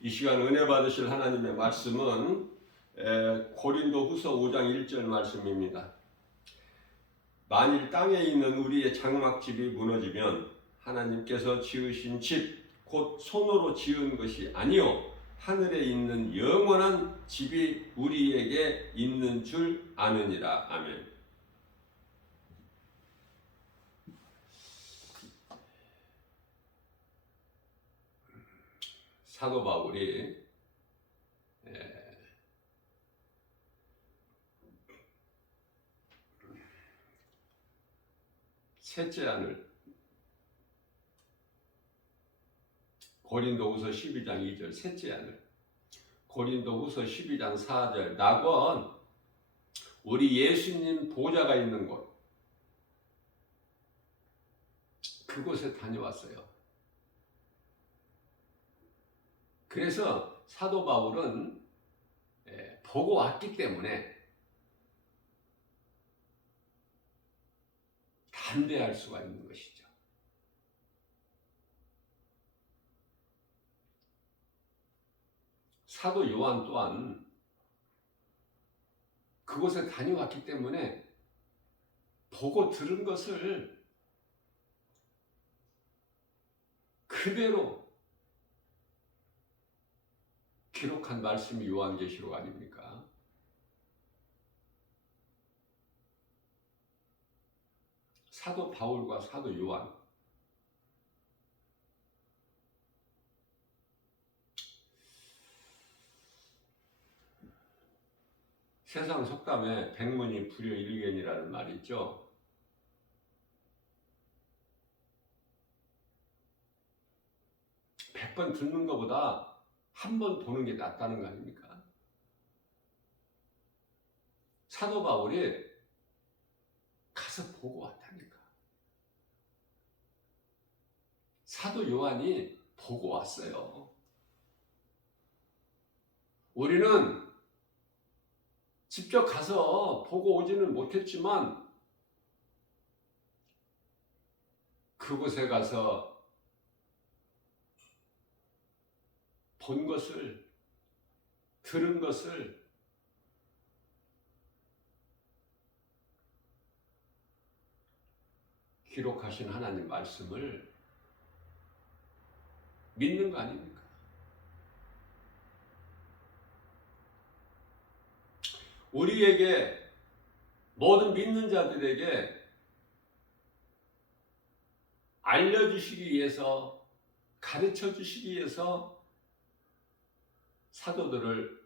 이 시간 은혜 받으실 하나님의 말씀은 고린도후서 5장 1절 말씀입니다. 만일 땅에 있는 우리의 장막집이 무너지면 하나님께서 지으신 집 곧 손으로 지은 것이 아니요 하늘에 있는 영원한 집이 우리에게 있는 줄 아느니라. 아멘. 사도 바울이 셋째 안을 고린도후서 12장 2절 셋째 안을 고린도후서 12장 4절 낙원 우리 예수님 보좌가 있는 곳 그곳에 다녀왔어요. 그래서 사도 바울은 보고 왔기 때문에 담대할 수가 있는 것이죠. 사도 요한 또한 그곳에 다녀왔기 때문에 보고 들은 것을 그대로 기록한 말씀이 요한계시록 아닙니까? 사도 바울과 사도 요한 세상 속담에 백문이 불여일견이라는 말이 있죠. 백 번 듣는 것보다 한 번 보는 게 낫다는 거 아닙니까? 사도 바울이 가서 보고 왔다니까. 사도 요한이 보고 왔어요. 우리는 직접 가서 보고 오지는 못했지만 그곳에 가서 본 것을, 들은 것을 기록하신 하나님 말씀을 믿는 거 아닙니까? 우리에게 모든 믿는 자들에게 알려주시기 위해서 가르쳐 주시기 위해서 사도들을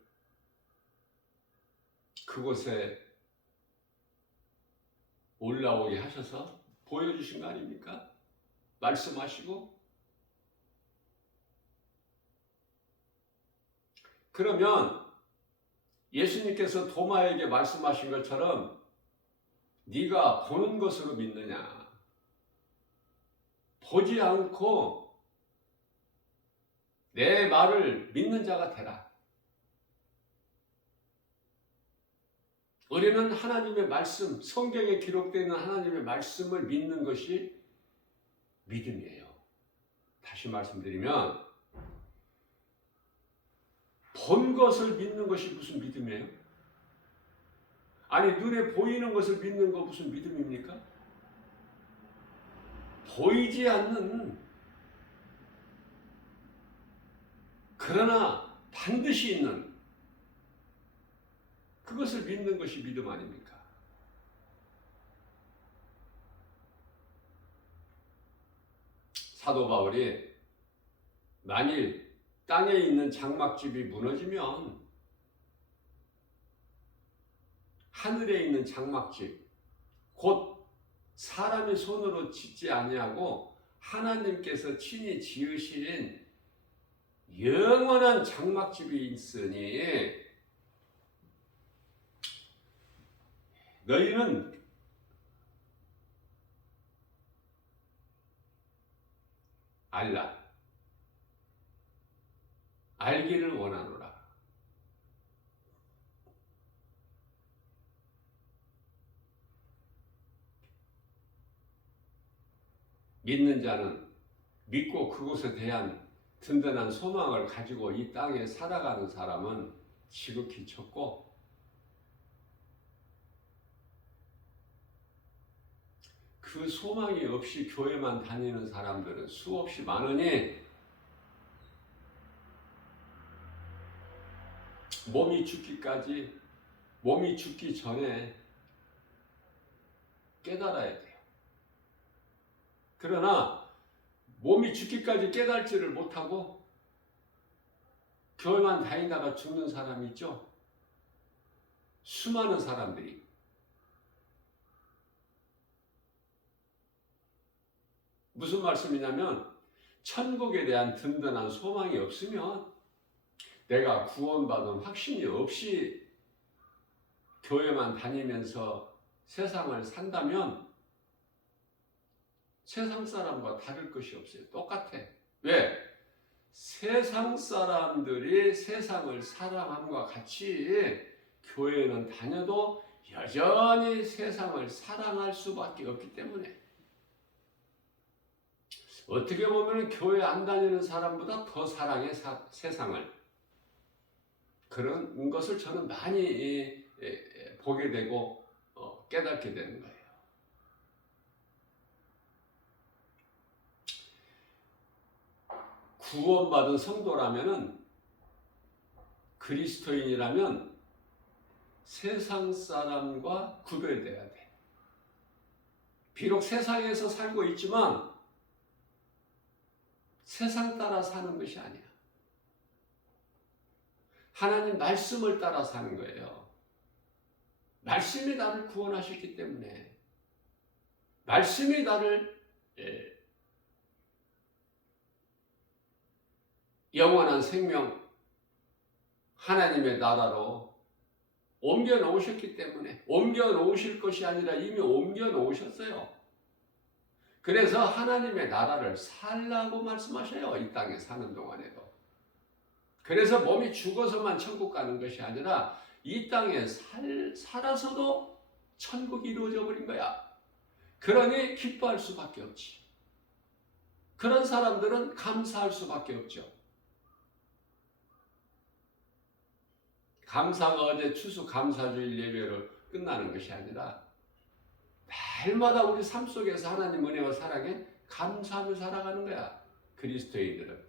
그곳에 올라오게 하셔서 보여주신 거 아닙니까? 말씀하시고 그러면 예수님께서 도마에게 말씀하신 것처럼 네가 보는 것으로 믿느냐? 보지 않고 내 말을 믿는 자가 되라. 우리는 하나님의 말씀, 성경에 기록되어 있는 하나님의 말씀을 믿는 것이 믿음이에요. 다시 말씀드리면 본 것을 믿는 것이 무슨 믿음이에요? 아니 눈에 보이는 것을 믿는 거 무슨 믿음입니까? 보이지 않는 그러나 반드시 있는 그것을 믿는 것이 믿음 아닙니까? 사도 바울이 만일 땅에 있는 장막집이 무너지면 하늘에 있는 장막집 곧 사람의 손으로 짓지 아니하고 하나님께서 친히 지으신 영원한 장막집이 있으니 너희는 알라. 알기를 원하노라. 믿는 자는 믿고 그곳에 대한 든든한 소망을 가지고 이 땅에 살아가는 사람은 지극히 적고, 그 소망이 없이 교회만 다니는 사람들은 수없이 많으니 몸이 죽기 전에 깨달아야 돼요. 그러나 몸이 죽기까지 깨달지를 못하고 교회만 다니다가 죽는 사람이 있죠. 수많은 사람들이. 무슨 말씀이냐면, 천국에 대한 든든한 소망이 없으면, 내가 구원받은 확신이 없이 교회만 다니면서 세상을 산다면 세상 사람과 다를 것이 없어요. 똑같아. 왜? 세상 사람들이 세상을 사랑함과 같이 교회는 다녀도 여전히 세상을 사랑할 수밖에 없기 때문에, 어떻게 보면 교회 안 다니는 사람보다 더 사랑해 세상을. 그런 것을 저는 많이 보게 되고 깨닫게 되는 거예요. 구원받은 성도라면은, 그리스도인이라면 세상 사람과 구별돼야 돼. 비록 세상에서 살고 있지만 세상 따라 사는 것이 아니야. 하나님 말씀을 따라 사는 거예요. 말씀이 나를 구원하셨기 때문에, 말씀이 나를 영원한 생명, 하나님의 나라로 옮겨 놓으셨기 때문에, 옮겨 놓으실 것이 아니라 이미 옮겨 놓으셨어요. 그래서 하나님의 나라를 살라고 말씀하셔요. 이 땅에 사는 동안에도. 그래서 몸이 죽어서만 천국 가는 것이 아니라 이 땅에 살아서도 천국이 이루어져 버린 거야. 그러니 기뻐할 수밖에 없지. 그런 사람들은 감사할 수밖에 없죠. 감사가 어제 추수감사주일 예배로 끝나는 것이 아니라 날마다 우리 삶 속에서 하나님 은혜와 사랑에 감사하며 살아가는 거야. 그리스도인들은.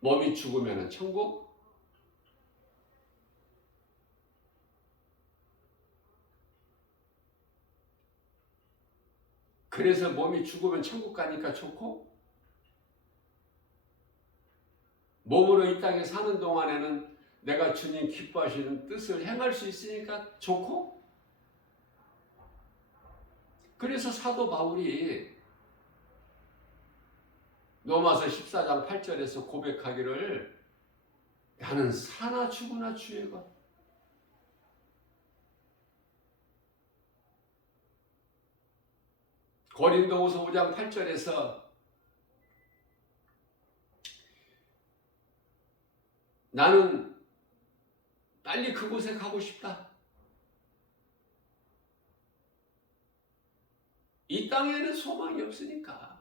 몸이 죽으면 천국, 그래서 몸이 죽으면 천국 가니까 좋고, 몸으로 이 땅에 사는 동안에는 내가 주님 기뻐하시는 뜻을 행할 수 있으니까 좋고, 그래서 사도 바울이 로마서 14장 8절에서 고백하기를, 나는 사나 죽으나 주의 것. 고린도후서 5장 8절에서 나는 빨리 그곳에 가고 싶다. 이 땅에는 소망이 없으니까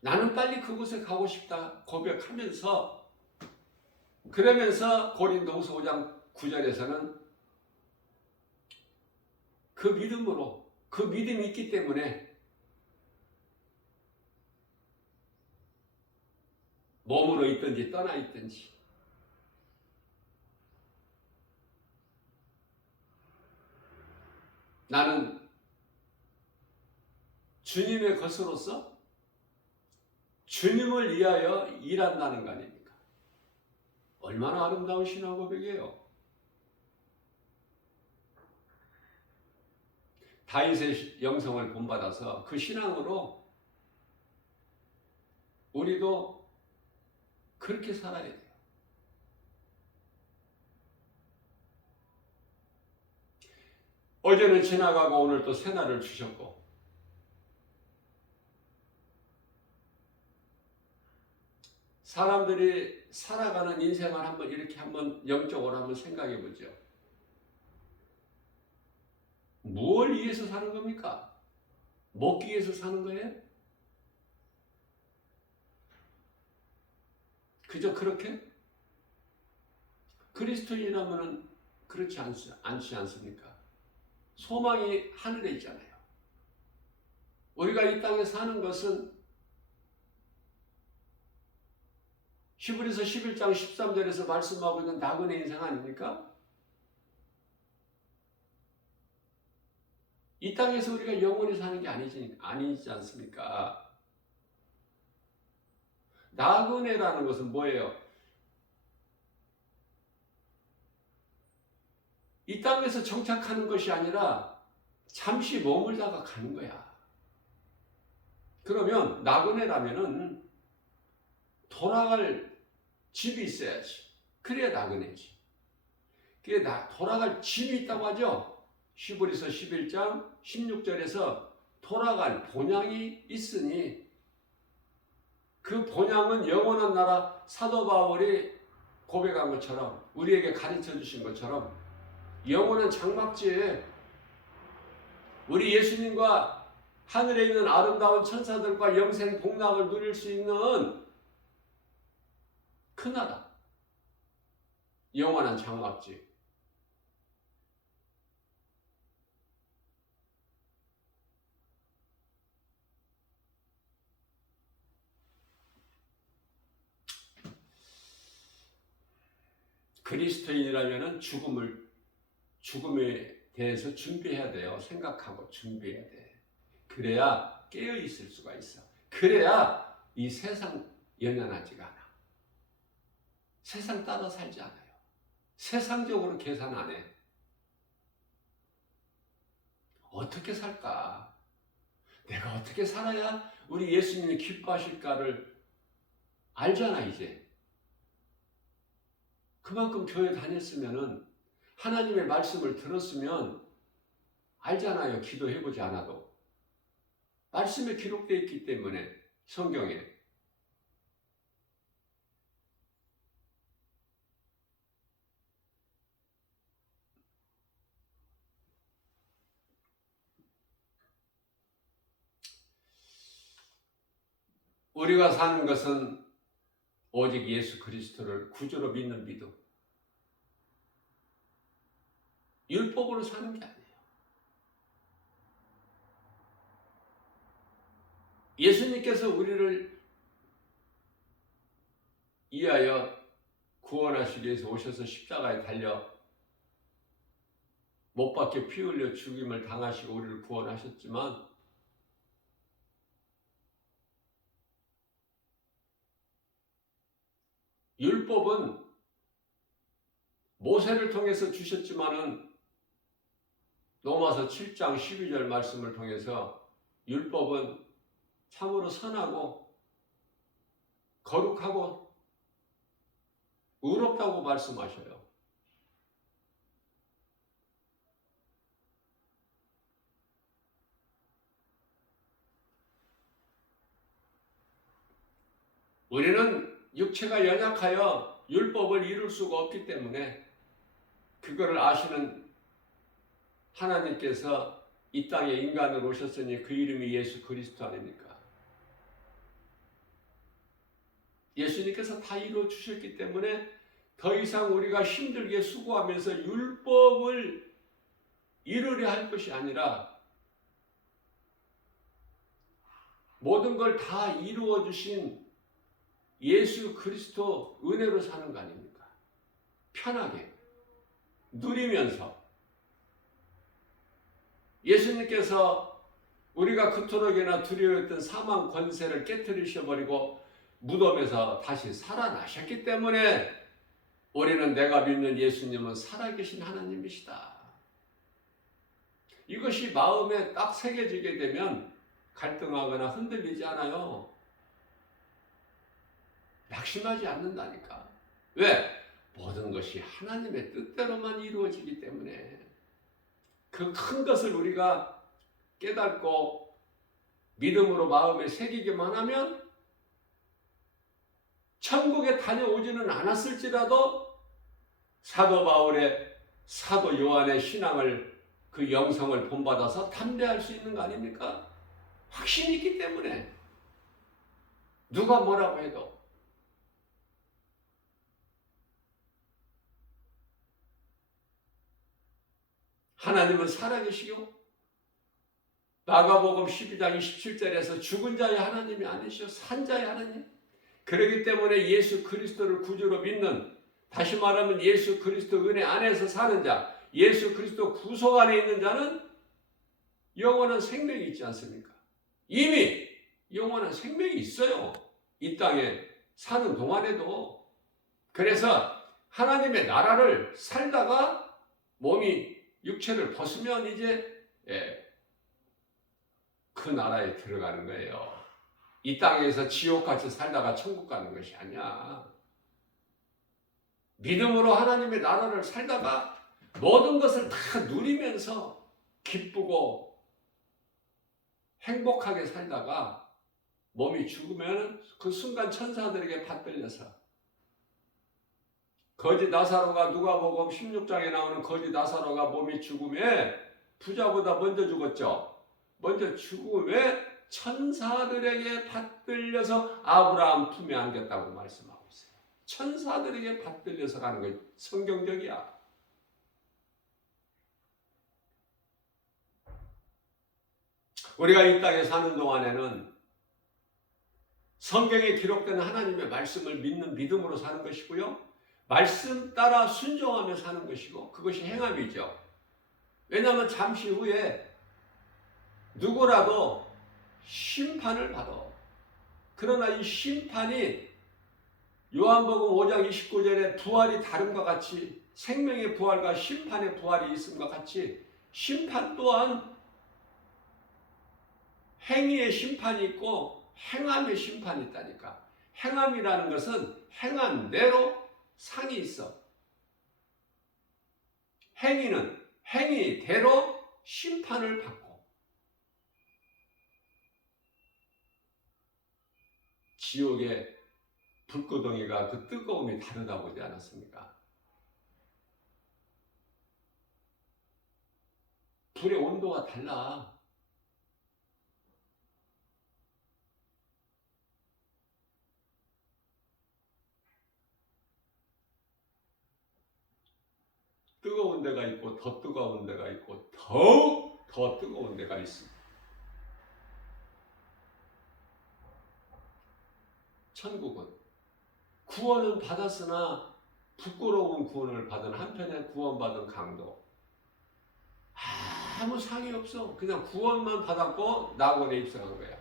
나는 빨리 그곳에 가고 싶다 고백하면서, 그러면서 고린도후서 5장 9절에서는 그 믿음으로, 그 믿음이 있기 때문에 몸으로 있든지 떠나 있든지 나는 주님의 것으로서 주님을 위하여 일한다는 거 아닙니까? 얼마나 아름다운 신앙 고백이에요. 다윗의 영성을 본받아서 그 신앙으로 우리도 그렇게 살아야 돼요. 어제는 지나가고 오늘 또 새날을 주셨고, 사람들이 살아가는 인생을 이렇게 한번 영적으로 한번 생각해 보죠. 뭘 위해서 사는 겁니까? 먹기 위해서 사는 거예요? 그저 그렇게? 그리스도인이라면 그렇지 않지 않습니까? 소망이 하늘에 있잖아요. 우리가 이 땅에 사는 것은 히브리서 11장 13절에서 말씀하고 있는 나그네 인생 아닙니까? 이 땅에서 우리가 영원히 사는 게 아니지 않습니까? 나그네라는 것은 뭐예요? 이 땅에서 정착하는 것이 아니라 잠시 머물다가 가는 거야. 그러면 나그네라면은 돌아갈 집이 있어야지. 그래야 나그네지. 그게 돌아갈 집이 있다고 하죠. 히브리서 11장 16절에서 돌아갈 본향이 있으니 그 본향은 영원한 나라. 사도 바울이 고백한 것처럼, 우리에게 가르쳐 주신 것처럼 영원한 장막지에 우리 예수님과 하늘에 있는 아름다운 천사들과 영생 복락을 누릴 수 있는 큰 나라, 영원한 장막지. 그리스도인이라면 죽음에 대해서 준비해야 돼요. 생각하고 준비해야 돼. 그래야 깨어 있을 수가 있어. 그래야 이 세상 연연하지가 않아. 세상 따라 살지 않아요. 세상적으로 계산 안 해. 어떻게 살까? 내가 어떻게 살아야 우리 예수님이 기뻐하실까를 알잖아, 이제. 그만큼 교회 다녔으면은, 하나님의 말씀을 들었으면 알잖아요. 기도해보지 않아도. 말씀에 기록되어 있기 때문에, 성경에. 우리가 사는 것은 오직 예수 그리스도를 구주로 믿는 믿음. 율법으로 사는 게 아니에요. 예수님께서 우리를 위하여 구원하시기 위해서 오셔서 십자가에 달려 못 박혀 피 흘려 죽임을 당하시고 우리를 구원하셨지만, 율법은 모세를 통해서 주셨지만은 로마서 7장 12절 말씀을 통해서 율법은 참으로 선하고 거룩하고 의롭다고 말씀하셔요. 우리는 육체가 연약하여 율법을 이룰 수가 없기 때문에 그거를 아시는 하나님께서 이 땅에 인간으로 오셨으니 그 이름이 예수 그리스도 아닙니까? 예수님께서 다 이루어 주셨기 때문에 더 이상 우리가 힘들게 수고하면서 율법을 이루려 할 것이 아니라 모든 걸 다 이루어 주신 예수 그리스도 은혜로 사는 거 아닙니까? 편하게 누리면서. 예수님께서 우리가 그토록이나 두려워했던 사망 권세를 깨뜨리셔버리고 무덤에서 다시 살아나셨기 때문에 우리는 내가 믿는 예수님은 살아계신 하나님이시다. 이것이 마음에 딱 새겨지게 되면 갈등하거나 흔들리지 않아요. 낙심하지 않는다니까. 왜? 모든 것이 하나님의 뜻대로만 이루어지기 때문에. 그 큰 것을 우리가 깨닫고 믿음으로 마음에 새기기만 하면 천국에 다녀오지는 않았을지라도 사도 바울의, 사도 요한의 신앙을 그 영성을 본받아서 담대할 수 있는 거 아닙니까? 확신이 있기 때문에 누가 뭐라고 해도. 하나님은 살아계시고 마가복음 12장 27절에서 죽은 자의 하나님이 아니시오 산 자의 하나님. 그렇기 때문에 예수 그리스도를 구주로 믿는, 다시 말하면 예수 그리스도 은혜 안에서 사는 자, 예수 그리스도 구속 안에 있는 자는 영원한 생명이 있지 않습니까? 이미 영원한 생명이 있어요. 이 땅에 사는 동안에도. 그래서 하나님의 나라를 살다가 몸이 육체를 벗으면 이제 그 나라에 들어가는 거예요. 이 땅에서 지옥같이 살다가 천국 가는 것이 아니야. 믿음으로 하나님의 나라를 살다가 모든 것을 다 누리면서 기쁘고 행복하게 살다가 몸이 죽으면 그 순간 천사들에게 받들려서, 거지 나사로가 누가복음 16장에 나오는 거지 나사로가 몸이 죽음에 부자보다 먼저 죽었죠. 먼저 죽음에 천사들에게 받들려서 아브라함 품에 안겼다고 말씀하고 있어요. 천사들에게 받들려서 가는 거 성경적이야. 우리가 이 땅에 사는 동안에는 성경에 기록된 하나님의 말씀을 믿는 믿음으로 사는 것이고요. 말씀 따라 순종하며 사는 것이고, 그것이 행함이죠. 왜냐하면 잠시 후에 누구라도 심판을 받아. 그러나 이 심판이 요한복음 5장 29절에 부활이 다름과 같이, 생명의 부활과 심판의 부활이 있음과 같이 심판 또한 행위의 심판이 있고 행함의 심판이 있다니까. 행함이라는 것은 행한 대로 상이 있어. 행위는 행위대로 심판을 받고. 지옥의 불구덩이가 그 뜨거움이 다르다고 하지 않았습니까? 불의 온도가 달라. 뜨거운 데가 있고 더 뜨거운 데가 있고 더욱 더 뜨거운 데가 있습니다. 천국은 구원은 받았으나 부끄러운 구원을 받은 한편에 구원받은 강도, 아무 상이 없어. 그냥 구원만 받았고 낙원에 입성한 거야.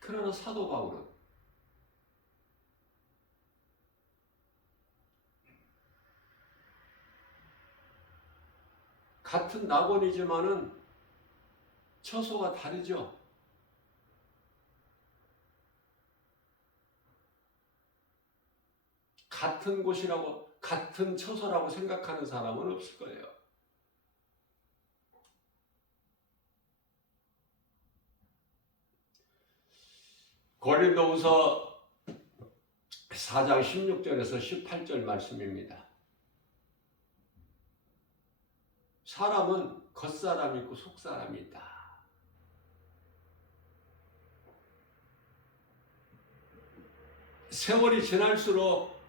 그러나 사도 바울은 같은 낙원이지만은 처소가 다르죠. 같은 곳이라고, 같은 처소라고 생각하는 사람은 없을 거예요. 고린도후서 4장 16절에서 18절 말씀입니다. 사람은 겉사람이 있고 속사람이 있다. 세월이 지날수록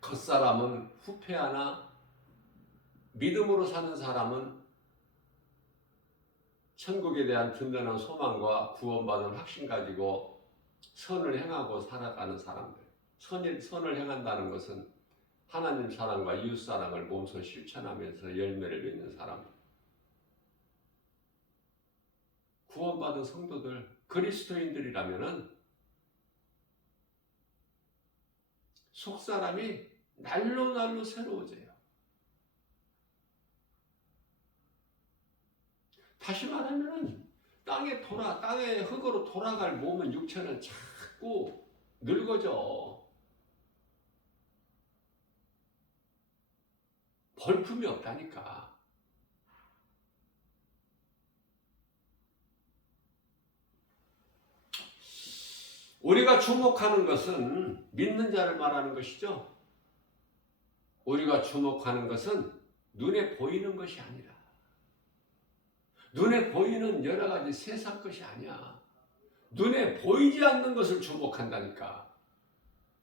겉사람은 후패하나 믿음으로 사는 사람은 천국에 대한 든든한 소망과 구원받은 확신 가지고 선을 행하고 살아가는 사람들. 선을 행한다는 것은 하나님 사랑과 이웃 사랑을 몸소 실천하면서 열매를 맺는 사람들. 구원받은 성도들, 그리스도인들이라면은 속사람이 날로 새로워져요. 다시 말하면 땅의 흙으로 돌아갈 몸은 육체는 자꾸 늙어져. 볼품이 없다니까. 우리가 주목하는 것은 믿는 자를 말하는 것이죠. 우리가 주목하는 것은 눈에 보이는 것이 아니라, 눈에 보이는 여러 가지 세상 것이 아니야. 눈에 보이지 않는 것을 주목한다니까.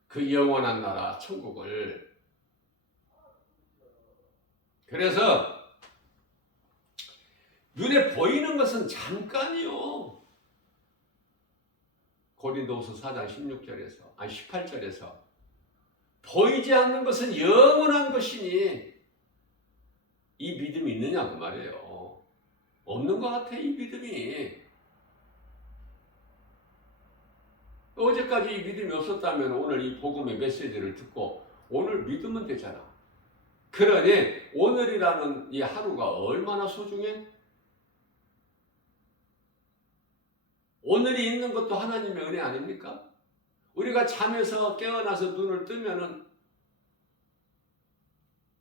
그 영원한 나라 천국을. 그래서 눈에 보이는 것은 잠깐이요. 고린도후서 4장 16절에서 18절에서 보이지 않는 것은 영원한 것이니 이 믿음이 있느냐 그 말이에요. 없는 것 같아 이 믿음이. 어제까지 이 믿음이 없었다면 오늘 이 복음의 메시지를 듣고 오늘 믿으면 되잖아. 그러니 오늘이라는 이 하루가 얼마나 소중해? 오늘이 있는 것도 하나님의 은혜 아닙니까? 우리가 잠에서 깨어나서 눈을 뜨면은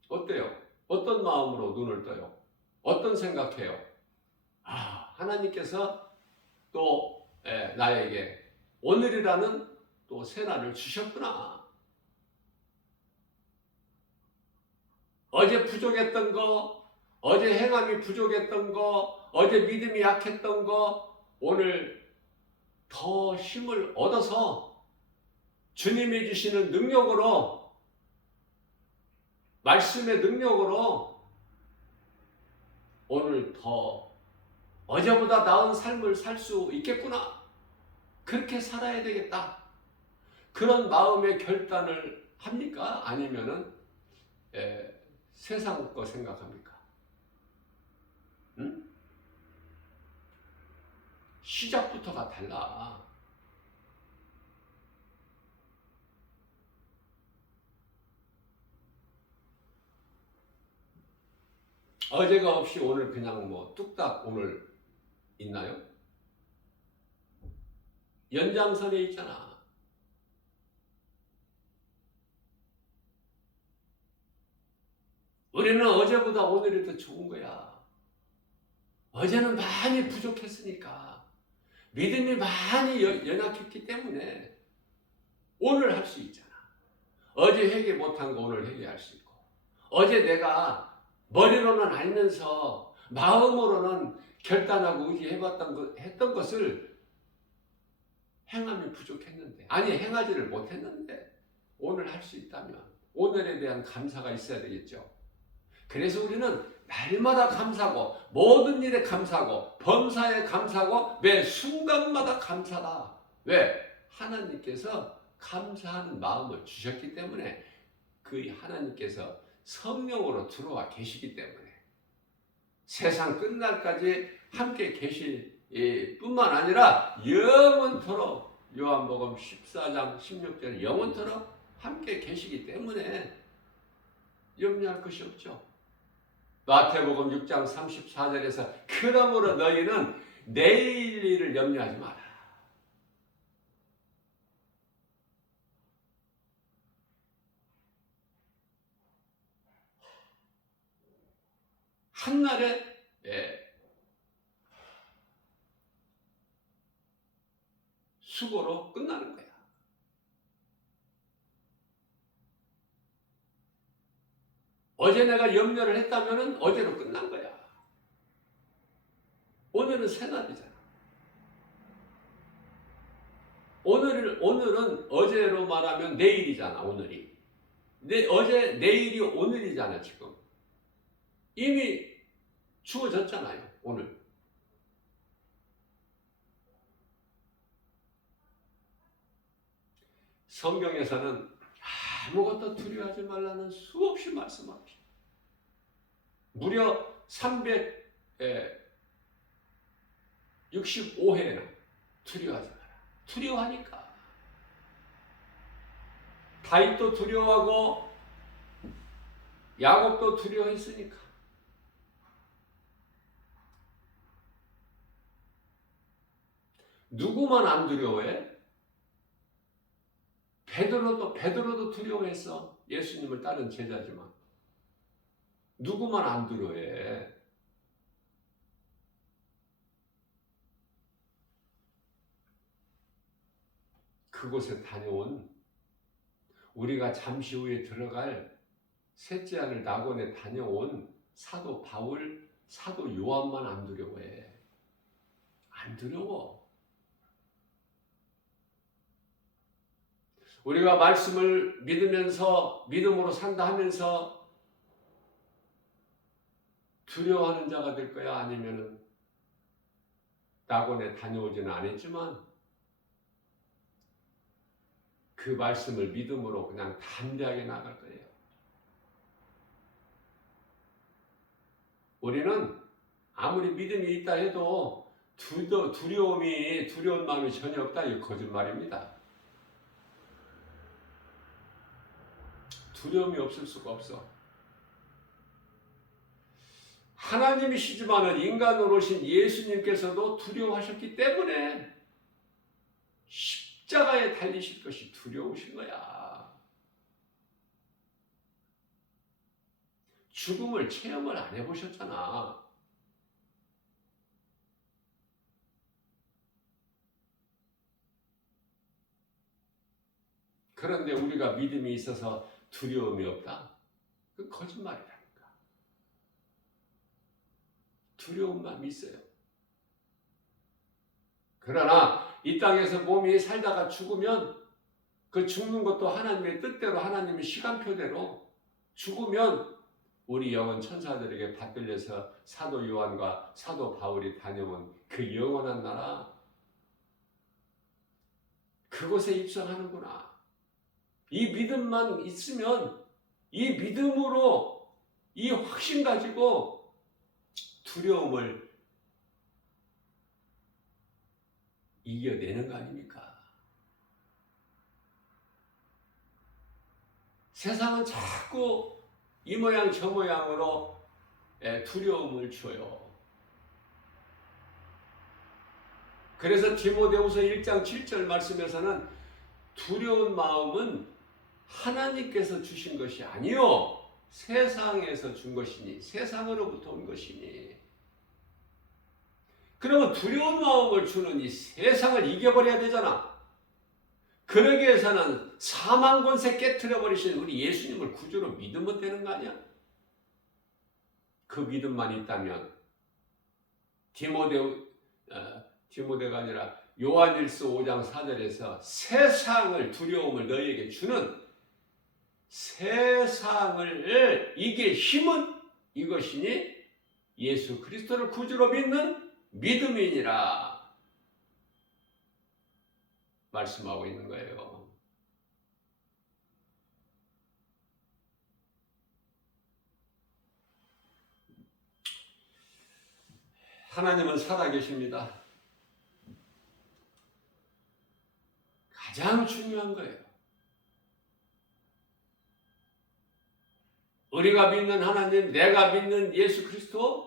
어때요? 어떤 마음으로 눈을 떠요? 어떤 생각해요? 아, 하나님께서 또 나에게 오늘이라는 또 새날을 주셨구나. 어제 부족했던 거, 어제 행함이 부족했던 거, 어제 믿음이 약했던 거, 오늘 더 힘을 얻어서 주님이 주시는 능력으로, 말씀의 능력으로 오늘 더 어제보다 나은 삶을 살 수 있겠구나. 그렇게 살아야 되겠다. 그런 마음의 결단을 합니까? 아니면은 세상 거 생각합니까? 응? 시작부터가 달라. 어제가 없이 오늘 그냥 뭐 뚝딱 오늘 있나요? 연장선에 있잖아. 우리는 어제보다 오늘이 더 좋은 거야. 어제는 많이 부족했으니까, 믿음이 많이 연약했기 때문에 오늘 할 수 있잖아. 어제 회개 못한 거 오늘 회개할 수 있고, 어제 내가 머리로는 알면서 마음으로는 결단하고 했던 것을 행함이 부족했는데, 아니 행하지를 못했는데 오늘 할 수 있다면 오늘에 대한 감사가 있어야 되겠죠. 그래서 우리는 날마다 감사하고 모든 일에 감사하고 범사에 감사하고 매 순간마다 감사다. 왜? 하나님께서 감사하는 마음을 주셨기 때문에, 그 하나님께서 성령으로 들어와 계시기 때문에 세상 끝날까지 함께 계실 뿐만 아니라 영원토록, 요한복음 14장 16절 영원토록 함께 계시기 때문에 염려할 것이 없죠. 마태복음 6장 34절에서 그러므로 너희는 내일 일을 염려하지 마라. 한날에 수고로 끝나는 거야. 어제 내가 염려를 했다면 어제로 끝난 거야. 오늘은 새날이잖아. 오늘은 어제로 말하면 내일이잖아. 오늘이. 내일이 오늘이잖아. 지금 이미 주어졌잖아요. 오늘. 성경에서는 아무것도 두려워하지 말라는 수없이 말씀합니다. 무려 365회나 두려워하지 마라. 두려워하니까. 다윗도 두려워하고 야곱도 두려워했으니까. 누구만 안 두려워해? 베드로도 두려워했어. 예수님을 따른 제자지만. 누구만 안 두려워해? 그곳에 다녀온, 우리가 잠시 후에 들어갈 셋째 아들 낙원에 다녀온 사도 바울, 사도 요한만 안 두려워해. 안 두려워. 우리가 말씀을 믿으면서, 믿음으로 산다 하면서 두려워하는 자가 될 거야? 아니면은 낙원에 다녀오지는 않았지만 그 말씀을 믿음으로 그냥 담대하게 나갈 거예요. 우리는 아무리 믿음이 있다 해도 두려운 마음이 전혀 없다. 이거 거짓말입니다. 두려움이 없을 수가 없어. 하나님이시지만은 인간으로 오신 예수님께서도 두려워하셨기 때문에 십자가에 달리실 것이 두려우신 거야. 죽음을 체험을 안 해보셨잖아. 그런데 우리가 믿음이 있어서 두려움이 없다? 그건 거짓말이라니까. 두려움만 있어요. 그러나 이 땅에서 몸이 살다가 죽으면 그 죽는 것도 하나님의 뜻대로, 하나님의 시간표대로 죽으면 우리 영혼 천사들에게 받들려서 사도 요한과 사도 바울이 다녀온 그 영원한 나라, 그곳에 입성하는구나. 이 믿음만 있으면, 이 믿음으로 이 확신 가지고 두려움을 이겨내는 거 아닙니까? 세상은 자꾸 이 모양 저 모양으로 두려움을 줘요. 그래서 디모데후서 1장 7절 말씀에서는 두려운 마음은 하나님께서 주신 것이 아니요 세상에서 준 것이니, 세상으로부터 온 것이니. 그러면 두려운 마음을 주는 이 세상을 이겨버려야 되잖아. 그러기 위해서는 사망 권세 깨트려 버리신 우리 예수님을 구주로 믿으면 되는 거 아니야? 그 믿음만 있다면 디모데가 아니라 요한일서 5장 4절에서 세상을, 두려움을 너희에게 주는 세상을 이길 힘은 이것이니 예수 그리스도를 구주로 믿는 믿음이니라 말씀하고 있는 거예요. 하나님은 살아계십니다. 가장 중요한 거예요. 우리가 믿는 하나님, 내가 믿는 예수 그리스도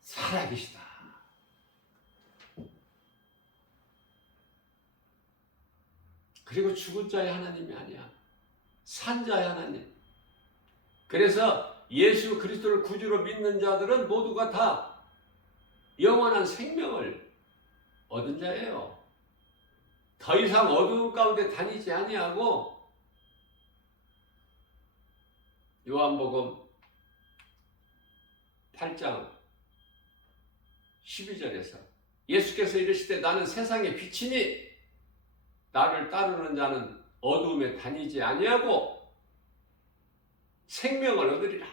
살아계시다. 그리고 죽은 자의 하나님이 아니야. 산 자의 하나님. 그래서 예수 그리스도를 구주로 믿는 자들은 모두가 다 영원한 생명을 얻은 자예요. 더 이상 어두운 가운데 다니지 아니하고, 요한복음 8장 12절에서 예수께서 이르시되 나는 세상의 빛이니 나를 따르는 자는 어두움에 다니지 아니하고 생명을 얻으리라.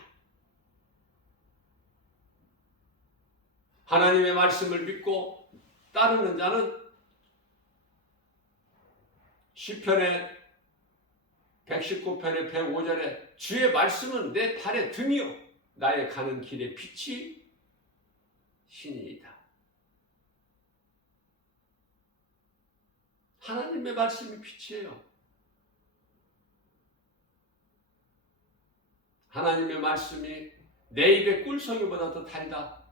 하나님의 말씀을 믿고 따르는 자는 시편의 119편의 105절에 주의 말씀은 내 발의 등이요 나의 가는 길의 빛이 신이다. 하나님의 말씀이 빛이에요. 하나님의 말씀이 내 입의 꿀송이보다 더 달다.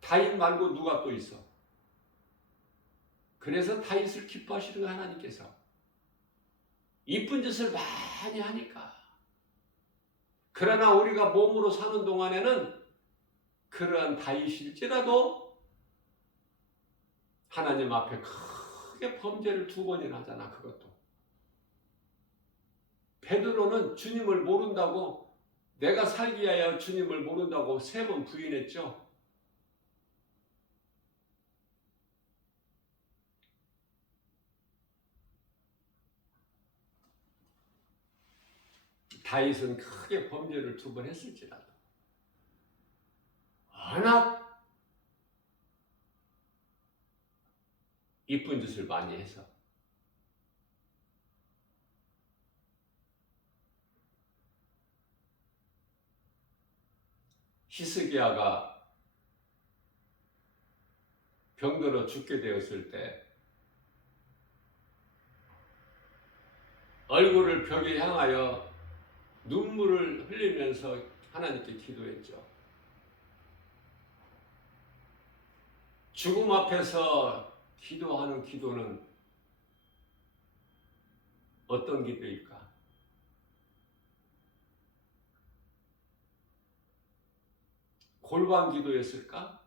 다윗 말고 누가 또 있어? 그래서 다윗을 기뻐하시는 하나님께서 이쁜 짓을 많이 하니까. 그러나 우리가 몸으로 사는 동안에는 그러한 다윗일지라도 하나님 앞에 크게 범죄를 2번이나 하잖아. 그것도 베드로는 주님을 모른다고, 내가 살기 위하여 주님을 모른다고 3번 부인했죠. 다윗은 크게 범죄를 2번 했을지라도 워낙 이쁜 짓을 많이 해서 히스기야가 병들어 죽게 되었을 때 얼굴을 벽에 향하여 눈물을 흘리면서 하나님께 기도했죠. 죽음 앞에서 기도하는 기도는 어떤 기도일까? 골방 기도였을까?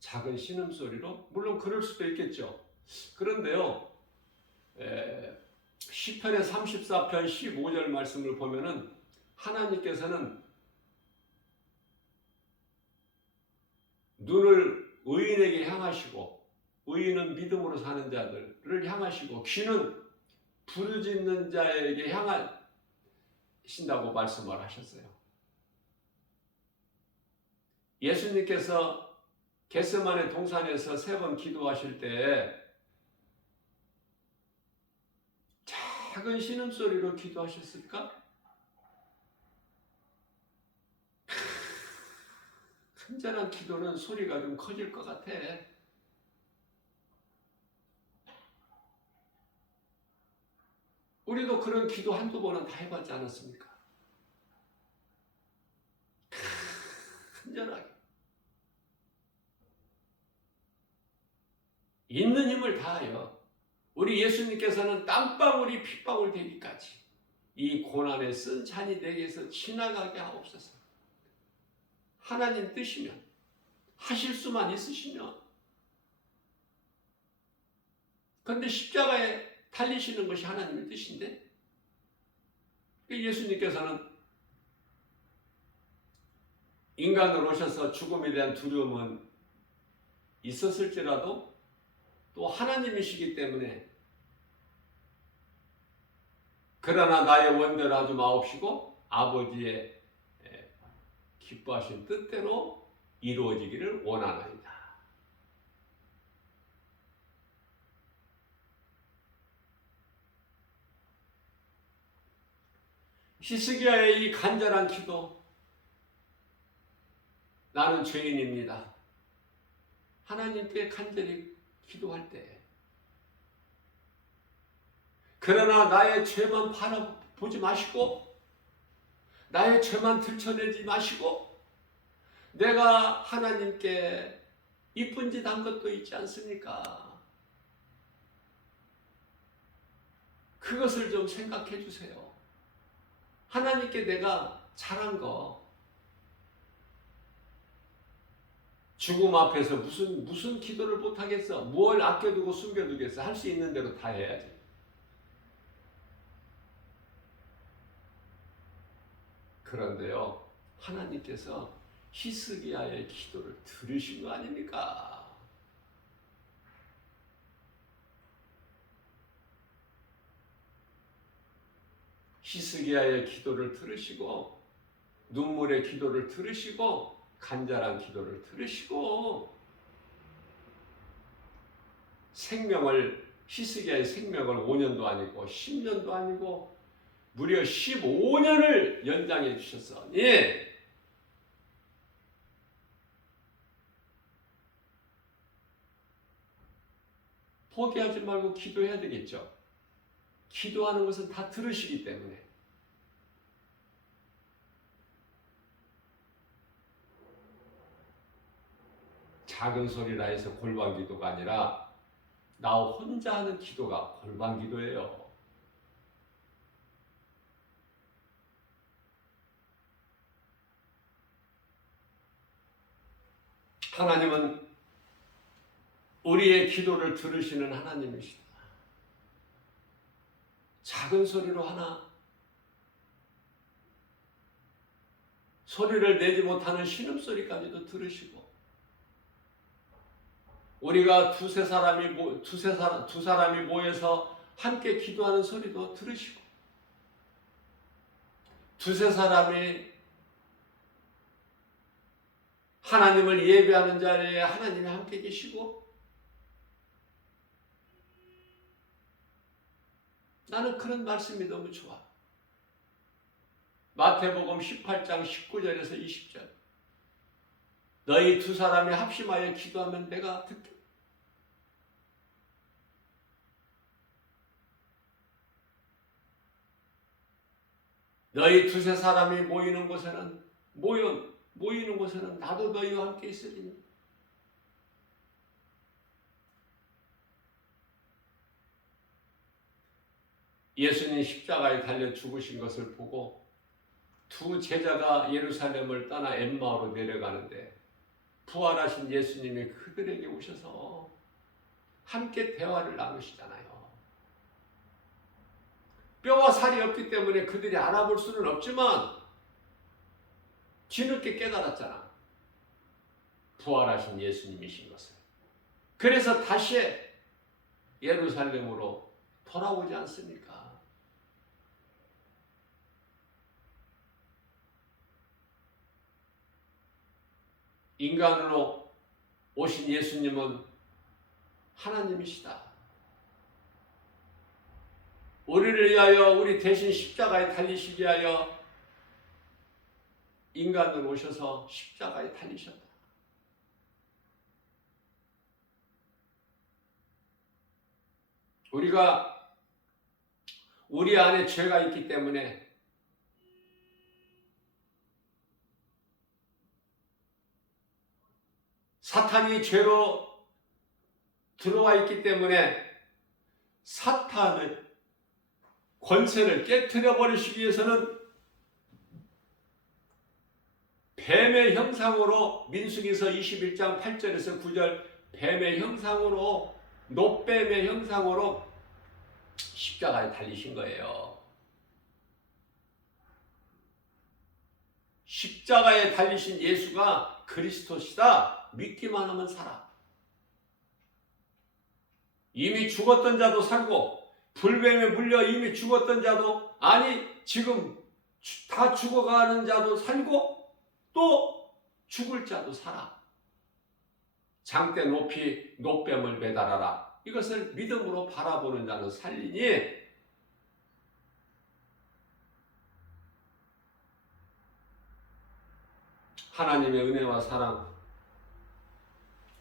작은 신음소리로? 물론 그럴 수도 있겠죠. 그런데요, 시편의 34편 15절 말씀을 보면은 하나님께서는 눈을 의인에게 향하시고, 의인은 믿음으로 사는 자들을 향하시고, 귀는 부르짖는 자에게 향하신다고 말씀을 하셨어요. 예수님께서 겟세마네 동산에서 3번 기도하실 때 작은 신음소리로 기도하셨을까? 간절한 기도는 소리가 좀 커질 것 같아. 우리도 그런 기도 1-2번은 다 해봤지 않았습니까? 간절하게 있는 힘을 다하여 우리 예수님께서는 땀방울이 핏방울 되기까지 이 고난에 쓴 잔이 내게서 지나가게 하옵소서. 하나님 뜻이면, 하실 수만 있으시면. 그런데 십자가에 달리시는 것이 하나님의 뜻인데, 예수님께서는 인간으로 오셔서 죽음에 대한 두려움은 있었을지라도 또 하나님이시기 때문에, 그러나 나의 원대로 하지 마옵시고 아버지의 기뻐하신 뜻대로 이루어지기를 원하나이다. 히스기야의 이 간절한 기도, 나는 죄인입니다. 하나님께 간절히 기도할 때, 그러나 나의 죄만 바라보지 마시고, 나의 죄만 들춰내지 마시고, 내가 하나님께 이쁜 짓 한 것도 있지 않습니까? 그것을 좀 생각해 주세요. 하나님께 내가 잘한 거, 죽음 앞에서 무슨 기도를 못하겠어? 뭘 아껴두고 숨겨두겠어? 할 수 있는 대로 다 해야지. 그런데요, 하나님께서 히스기야의 기도를 들으신 거 아닙니까? 히스기야의 기도를 들으시고, 눈물의 기도를 들으시고, 간절한 기도를 들으시고, 히스기야의 생명을 5년도 아니고 10년도 아니고 무려 15년을 연장해 주셨으니, 포기하지 말고 기도해야 되겠죠. 기도하는 것은 다 들으시기 때문에. 작은 소리라 해서 골방 기도가 아니라 나 혼자 하는 기도가 골방 기도예요. 하나님은 우리의 기도를 들으시는 하나님이시다. 작은 소리로 하나 소리를 내지 못하는 신음소리까지도 들으시고 우리가 두 사람이 모여서 함께 기도하는 소리도 들으시고 두세 사람이 하나님을 예배하는 자리에 하나님이 함께 계시고 나는 그런 말씀이 너무 좋아. 마태복음 18장 19절에서 20절 너희 두 사람이 합심하여 기도하면 내가 듣게. 너희 두세 사람이 모이는 곳에는 나도 너희와 함께 있으리니. 예수님 십자가에 달려 죽으신 것을 보고 두 제자가 예루살렘을 떠나 엠마오로 내려가는데 부활하신 예수님이 그들에게 오셔서 함께 대화를 나누시잖아요. 뼈와 살이 없기 때문에 그들이 알아볼 수는 없지만 뒤늦게 깨달았잖아. 부활하신 예수님이신 것을. 그래서 다시 예루살렘으로 돌아오지 않습니까? 인간으로 오신 예수님은 하나님이시다. 우리를 위하여 우리 대신 십자가에 달리시기 위하여 인간으로 오셔서 십자가에 달리셨다. 우리 안에 죄가 있기 때문에 사탄이 죄로 들어와 있기 때문에 사탄의 권세를 깨트려 버리시기 위해서는 뱀의 형상으로 민수기서 21장 8절에서 9절 뱀의 형상으로 놋뱀의 형상으로 십자가에 달리신 거예요. 십자가에 달리신 예수가 그리스도시다. 믿기만 하면 살아. 이미 죽었던 자도 살고 불뱀에 물려 이미 죽었던 자도 아니 지금 다 죽어가는 자도 살고 또 죽을 자도 살아. 장대 높이 놋뱀을 매달아라. 이것을 믿음으로 바라보는 자는 살리니 하나님의 은혜와 사랑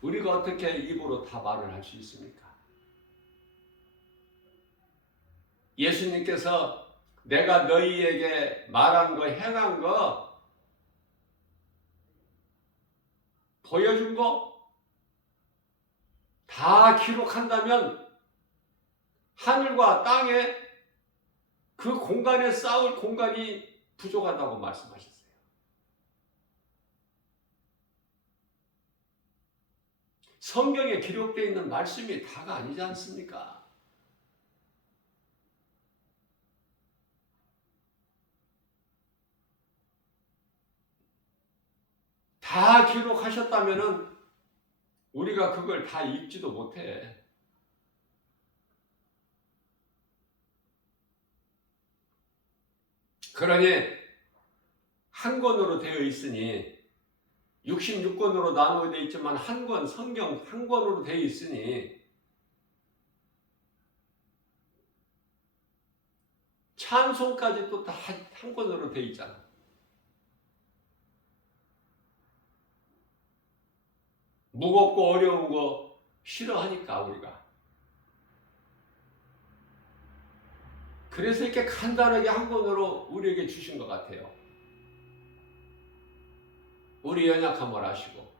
우리가 어떻게 입으로 다 말을 할 수 있습니까? 예수님께서 내가 너희에게 말한 거 행한 거 보여준 거 다 기록한다면 하늘과 땅에 그 공간에 쌓을 공간이 부족하다고 말씀하셨어요. 성경에 기록되어 있는 말씀이 다가 아니지 않습니까? 다 기록하셨다면은 우리가 그걸 다 읽지도 못해. 그러니 한 권으로 되어 있으니 66권으로 나누어져 있지만 한 권, 성경 한 권으로 되어 있으니 찬송까지 또 다 한 권으로 되어 있잖아. 무겁고 어려운 거 싫어하니까 우리가. 그래서 이렇게 간단하게 한 권으로 우리에게 주신 것 같아요. 우리 연약함을 아시고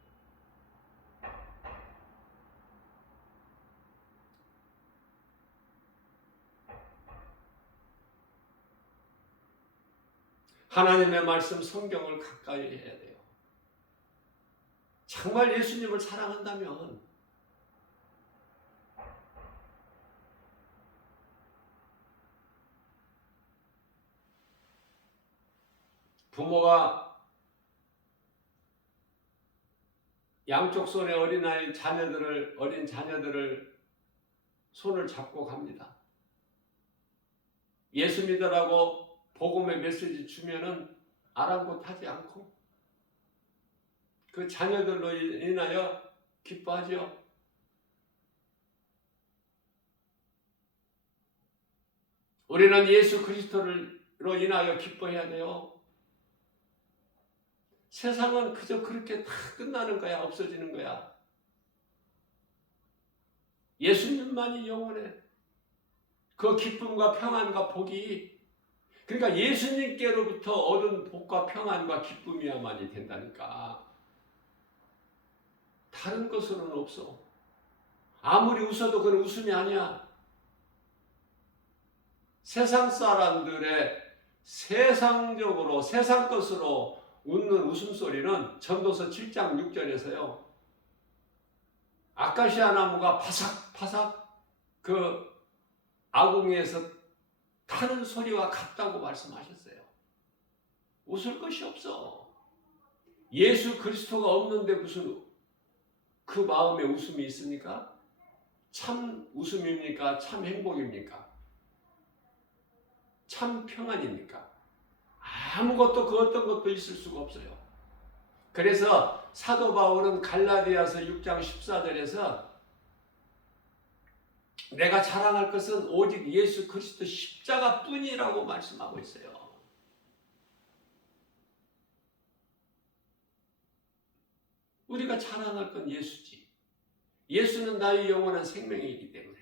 하나님의 말씀 성경을 가까이 해야 돼요. 정말 예수님을 사랑한다면 부모가 양쪽 손에 어린 자녀들을 손을 잡고 갑니다. 예수 믿으라고 복음의 메시지 주면은 아랑곳하지 않고 그 자녀들로 인하여 기뻐하죠. 우리는 예수 그리스도로 인하여 기뻐해야 돼요. 세상은 그저 그렇게 다 끝나는 거야, 없어지는 거야. 예수님만이 영원해. 그 기쁨과 평안과 복이, 그러니까 예수님께로부터 얻은 복과 평안과 기쁨이야만이 된다니까. 다른 것으로는 없어. 아무리 웃어도 그건 웃음이 아니야. 세상 사람들의 세상적으로 세상 것으로 웃는 웃음소리는 전도서 7장 6절에서요. 아카시아 나무가 바삭바삭 그 아궁이에서 타는 소리와 같다고 말씀하셨어요. 웃을 것이 없어. 예수 그리스도가 없는데 무슨 그 마음에 웃음이 있습니까? 참 웃음입니까? 참 행복입니까? 참 평안입니까? 아무것도 그 어떤 것도 있을 수가 없어요. 그래서 사도 바울은 갈라디아서 6장 14절에서 내가 자랑할 것은 오직 예수 그리스도 십자가뿐이라고 말씀하고 있어요. 우리가 자랑할 건 예수지. 예수는 나의 영원한 생명이기 때문에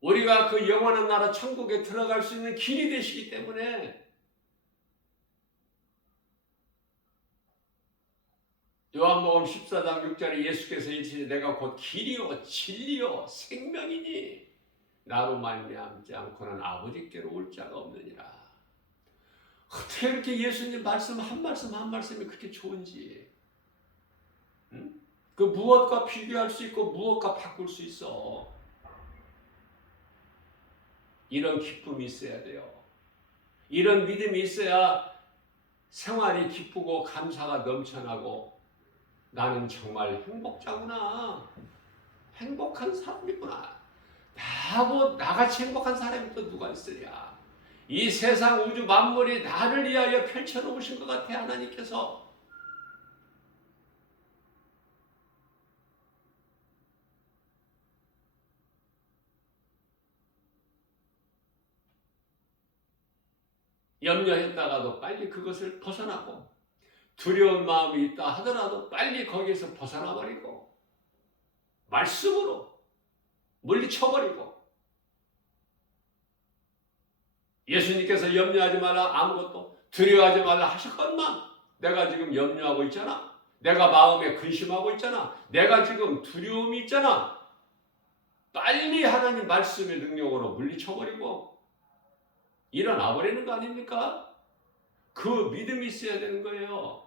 우리가 그 영원한 나라 천국에 들어갈 수 있는 길이 되시기 때문에 요한복음 14장 6절에 예수께서 이르시되 내가 곧 길이요 진리요 생명이니 나로 말미암지 않고는 아버지께로 올 자가 없느니라. 어떻게 이렇게 예수님 말씀 한 말씀이 그렇게 좋은지, 응? 그 무엇과 비교할 수 있고 무엇과 바꿀 수 있어. 이런 기쁨이 있어야 돼요. 이런 믿음이 있어야 생활이 기쁘고 감사가 넘쳐나고 나는 정말 행복자구나. 행복한 사람이구나. 나같이 행복한 사람이 또 누가 있으랴. 이 세상 우주 만물이 나를 위하여 펼쳐놓으신 것 같아 하나님께서. 염려했다가도 빨리 그것을 벗어나고 두려운 마음이 있다 하더라도 빨리 거기에서 벗어나버리고 말씀으로 물리쳐버리고 예수님께서 염려하지 말라 아무것도 두려워하지 말라 하셨건만 내가 지금 염려하고 있잖아. 내가 마음에 근심하고 있잖아. 내가 지금 두려움이 있잖아. 빨리 하나님 말씀의 능력으로 물리쳐버리고 일어나버리는 거 아닙니까? 그 믿음이 있어야 되는 거예요.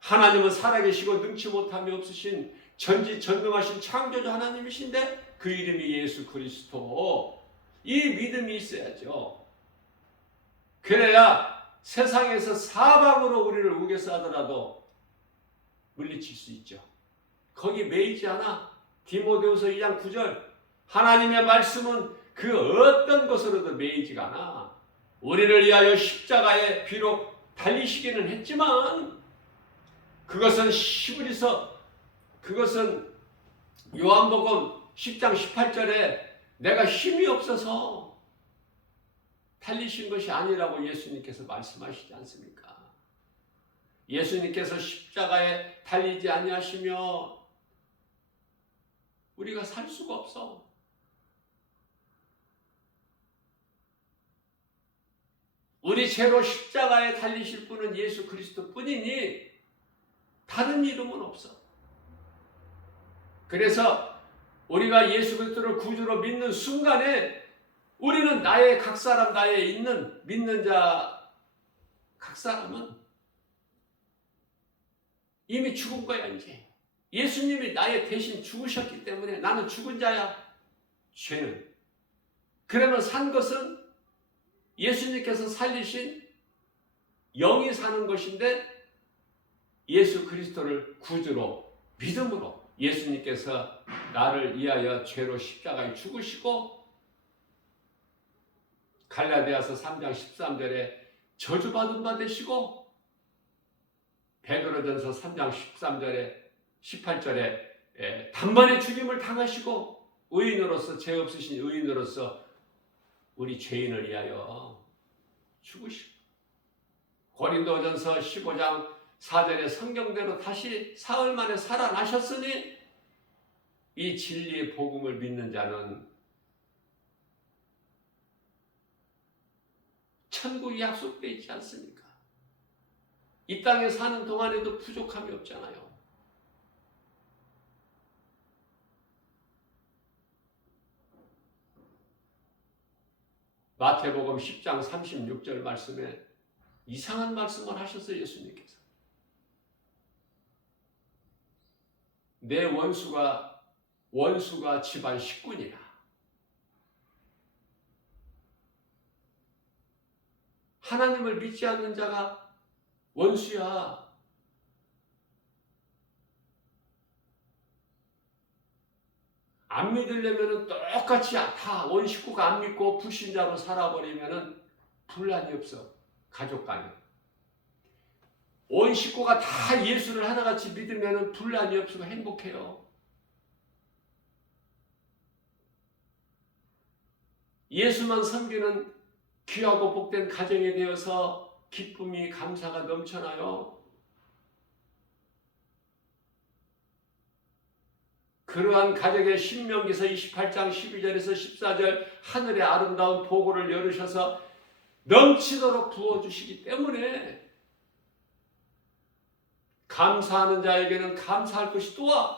하나님은 살아계시고 능치 못함이 없으신 전지전능하신 창조주 하나님이신데 그 이름이 예수 그리스도. 이 믿음이 있어야죠. 그래야 세상에서 사방으로 우리를 우겨서 하더라도 물리칠 수 있죠. 거기 매이지 않아. 디모데후서 2장 9절 하나님의 말씀은 그 어떤 것으로도 매이지가 않아. 우리를 위하여 십자가에 비록 달리시기는 했지만 그것은 그것은 요한복음 10장 18절에 내가 힘이 없어서 달리신 것이 아니라고 예수님께서 말씀하시지 않습니까? 예수님께서 십자가에 달리지 아니하시며 우리가 살 수가 없어. 우리 죄로 십자가에 달리실 분은 예수 그리스도 뿐이니 다른 이름은 없어. 그래서 우리가 예수 그리스도를 구주로 믿는 순간에 우리는 각 사람 나에 있는 믿는 자 각 사람은 이미 죽은 거야 이제. 예수님이 나의 대신 죽으셨기 때문에 나는 죽은 자야. 죄는. 그러면 산 것은 예수님께서 살리신 영이 사는 것인데 예수 그리스도를 구주로 믿음으로 예수님께서 나를 위하여 죄로 십자가에 죽으시고 갈라디아서 3장 13절에 저주받은 바 되시고 베드로전서 3장 13절에 18절에 단번에 죽임을 당하시고 의인으로서 죄 없으신 의인으로서 우리 죄인을 위하여 죽으시고 고린도전서 15장 4절에 성경대로 다시 사흘 만에 살아나셨으니 이 진리의 복음을 믿는 자는 천국이 약속되어 있지 않습니까? 이 땅에 사는 동안에도 부족함이 없잖아요. 마태복음 10장 36절 말씀에 이상한 말씀을 하셨어요. 예수님께서. 내 원수가 집안 식구니라. 하나님을 믿지 않는 자가 원수야. 안 믿으려면 똑같이 다 원식구가 안 믿고 불신자로 살아버리면 분란이 없어. 가족 간에. 원식구가 다 예수를 하나같이 믿으면 분란이 없고 행복해요. 예수만 섬기는 귀하고 복된 가정이 되어서 기쁨이 감사가 넘쳐나요. 그러한 가정의 신명기서 28장 12절에서 14절 하늘의 아름다운 보고를 열으셔서 넘치도록 부어주시기 때문에 감사하는 자에게는 감사할 것이 또한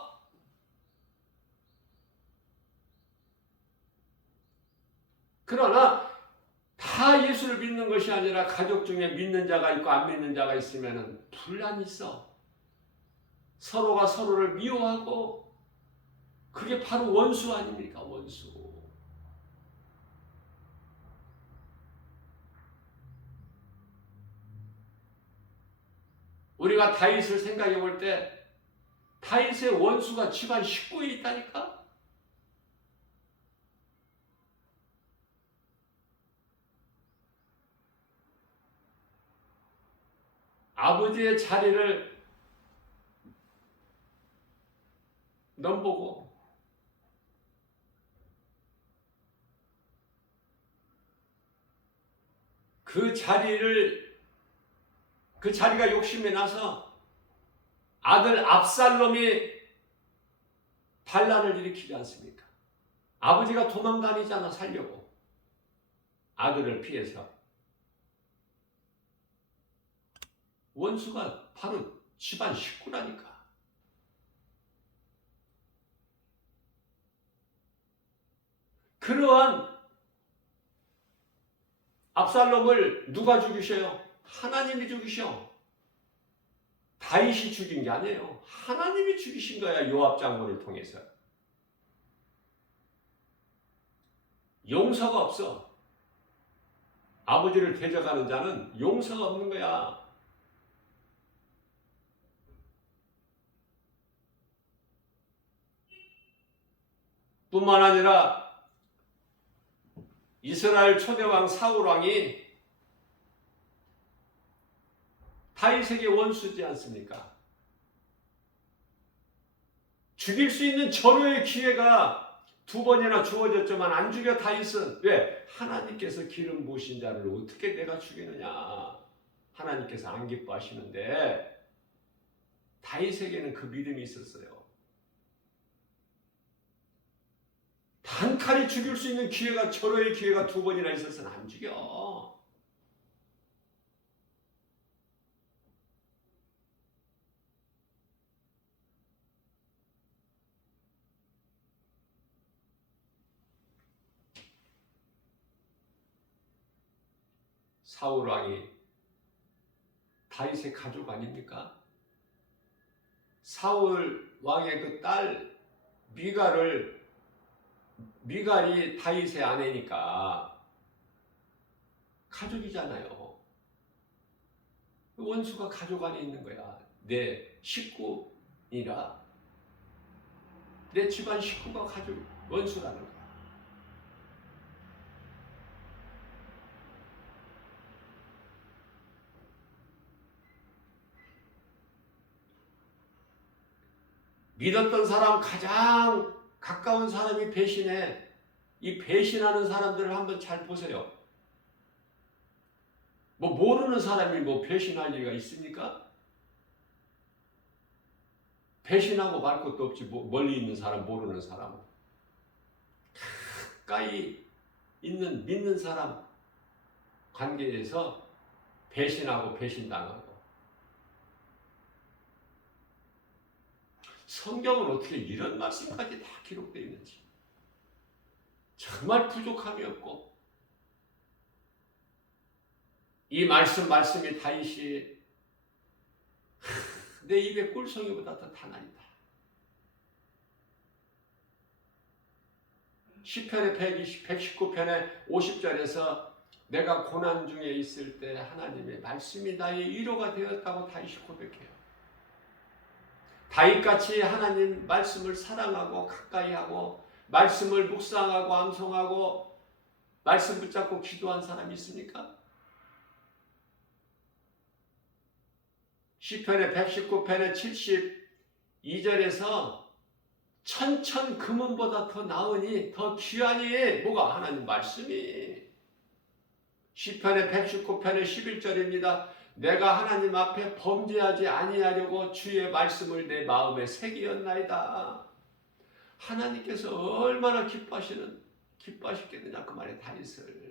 그러나 다 예수를 믿는 것이 아니라 가족 중에 믿는 자가 있고 안 믿는 자가 있으면 분란이 있어. 서로가 서로를 미워하고 그게 바로 원수 아닙니까? 원수. 우리가 다윗을 생각해 볼 때 다윗의 원수가 집안 식구에 있다니까? 아버지의 자리를 넘보고 그 자리가 욕심이 나서 아들 압살롬이 반란을 일으키지 않습니까? 아버지가 도망다니잖아 살려고 아들을 피해서. 원수가 바로 집안 식구라니까. 그러한 압살롬을 누가 죽이셔요? 하나님이 죽이셔. 다윗이 죽인 게 아니에요. 하나님이 죽이신 거야. 요압 장군을 통해서. 용서가 없어. 아버지를 대적하는 자는 용서가 없는 거야. 뿐만 아니라 이스라엘 초대왕 사울왕이 다윗에게 원수지 않습니까? 죽일 수 있는 절호의 기회가 2번이나 주어졌지만 안 죽여 다윗은. 왜? 하나님께서 기름 부으신 자를 어떻게 내가 죽이느냐. 하나님께서 안 기뻐하시는데 다윗에게는 그 믿음이 있었어요. 단칼에 죽일 수 있는 기회가 절호의 기회가 2번이나 있어서는 안 죽여. 사울 왕이 다윗의 가족 아닙니까? 사울 왕의 그 딸 미갈이 다윗의 아내니까 가족이잖아요. 원수가 가족 안에 있는 거야. 내 식구이라 내 집안 식구가 가족 원수라는 거야. 믿었던 사람 가장 가까운 사람이 배신해. 이 배신하는 사람들을 한번 잘 보세요. 뭐 모르는 사람이 뭐 배신할 리가 있습니까? 배신하고 말 것도 없지. 멀리 있는 사람, 모르는 사람. 가까이 있는 믿는 사람 관계에서 배신하고 배신당하고. 성경은 어떻게 이런 말씀까지 다 기록되어 있는지. 정말 부족함이 없고 이 말씀이 다윗이 내 입에 꿀송이보다 더 단아니다. 시편의 119편의 50절에서 내가 고난 중에 있을 때 하나님의 말씀이 나의 위로가 되었다고 다윗이 고백해요. 다윗같이 하나님 말씀을 사랑하고 가까이 하고 말씀을 묵상하고 암송하고 말씀 붙잡고 기도한 사람이 있습니까? 시편의 119편의 72절에서 천천 금은보다 더 나으니 더 귀하니 뭐가 하나님 말씀이. 시편의 119편의 11절입니다. 내가 하나님 앞에 범죄하지 아니하려고 주의 말씀을 내 마음에 새기었나이다. 하나님께서 얼마나 기뻐하셨겠느냐 그 말에 다윗을.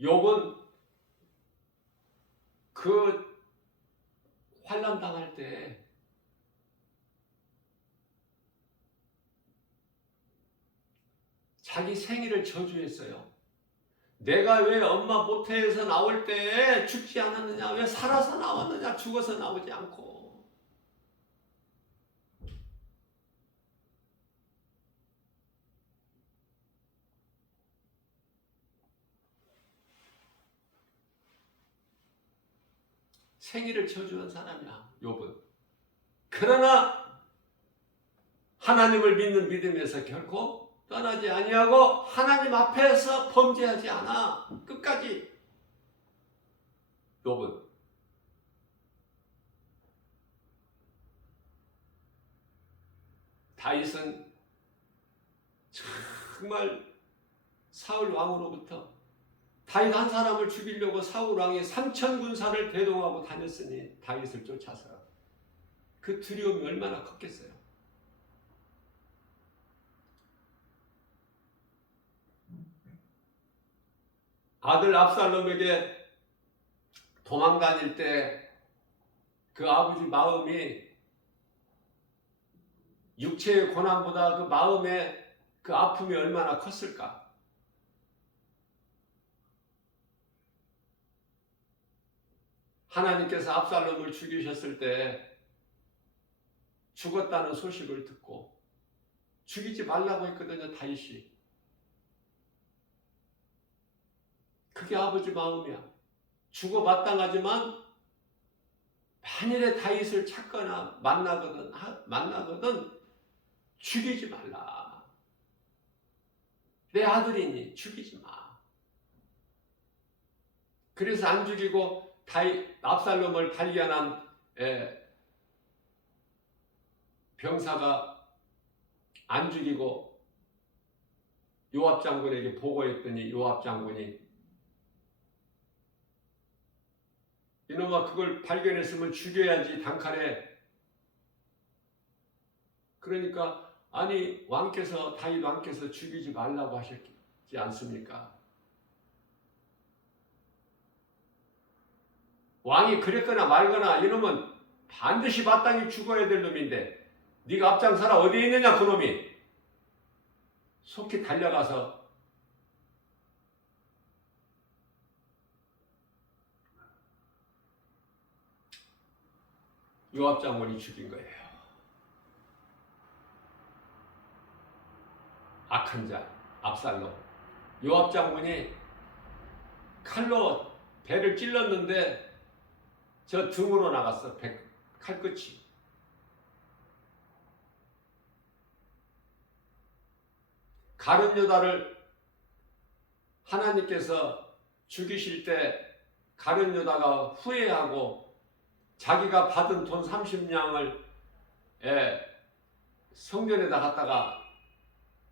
욥은 그 환난 당할 때 자기 생일을 저주했어요. 내가 왜 엄마 모태에서 나올 때 죽지 않았느냐? 왜 살아서 나왔느냐? 죽어서 나오지 않고. 생일을 저주한 사람이야, 욥은. 그러나 하나님을 믿는 믿음에서 결코 떠나지 아니하고 하나님 앞에서 범죄하지 않아. 끝까지. 욥은 다윗은 정말 사울 왕으로부터 다윗 한 사람을 죽이려고 사울 왕이 3,000군사를 대동하고 다녔으니 다윗을 쫓아서 그 두려움이 얼마나 컸겠어요. 아들 압살롬에게 도망 다닐 때 그 아버지 마음이 육체의 고난보다 그 마음의 그 아픔이 얼마나 컸을까? 하나님께서 압살롬을 죽이셨을 때 죽었다는 소식을 듣고 죽이지 말라고 했거든요, 다윗이. 그게 아버지 마음이야. 죽어 마땅하지만 만일에 다윗을 찾거나 만나거든 죽이지 말라. 내 아들이니 죽이지 마. 그래서 안 죽이고 압살롬을 발견한 병사가 안 죽이고 요압 장군에게 보고했더니 요압 장군이 이놈아 그걸 발견했으면 죽여야지 단칼에. 그러니까 아니 다윗 왕께서 죽이지 말라고 하셨지 않습니까? 왕이 그랬거나 말거나 이놈은 반드시 마땅히 죽어야 될 놈인데 네가 앞장서라. 어디에 있느냐 그놈이. 속히 달려가서 요압 장군이 죽인 거예요. 악한 자 압살롬. 요압 장군이 칼로 배를 찔렀는데 저 등으로 나갔어. 칼끝이. 가룟 유다를 하나님께서 죽이실 때 가룟 유다가 후회하고 자기가 받은 돈 30냥을 성전에다 갖다가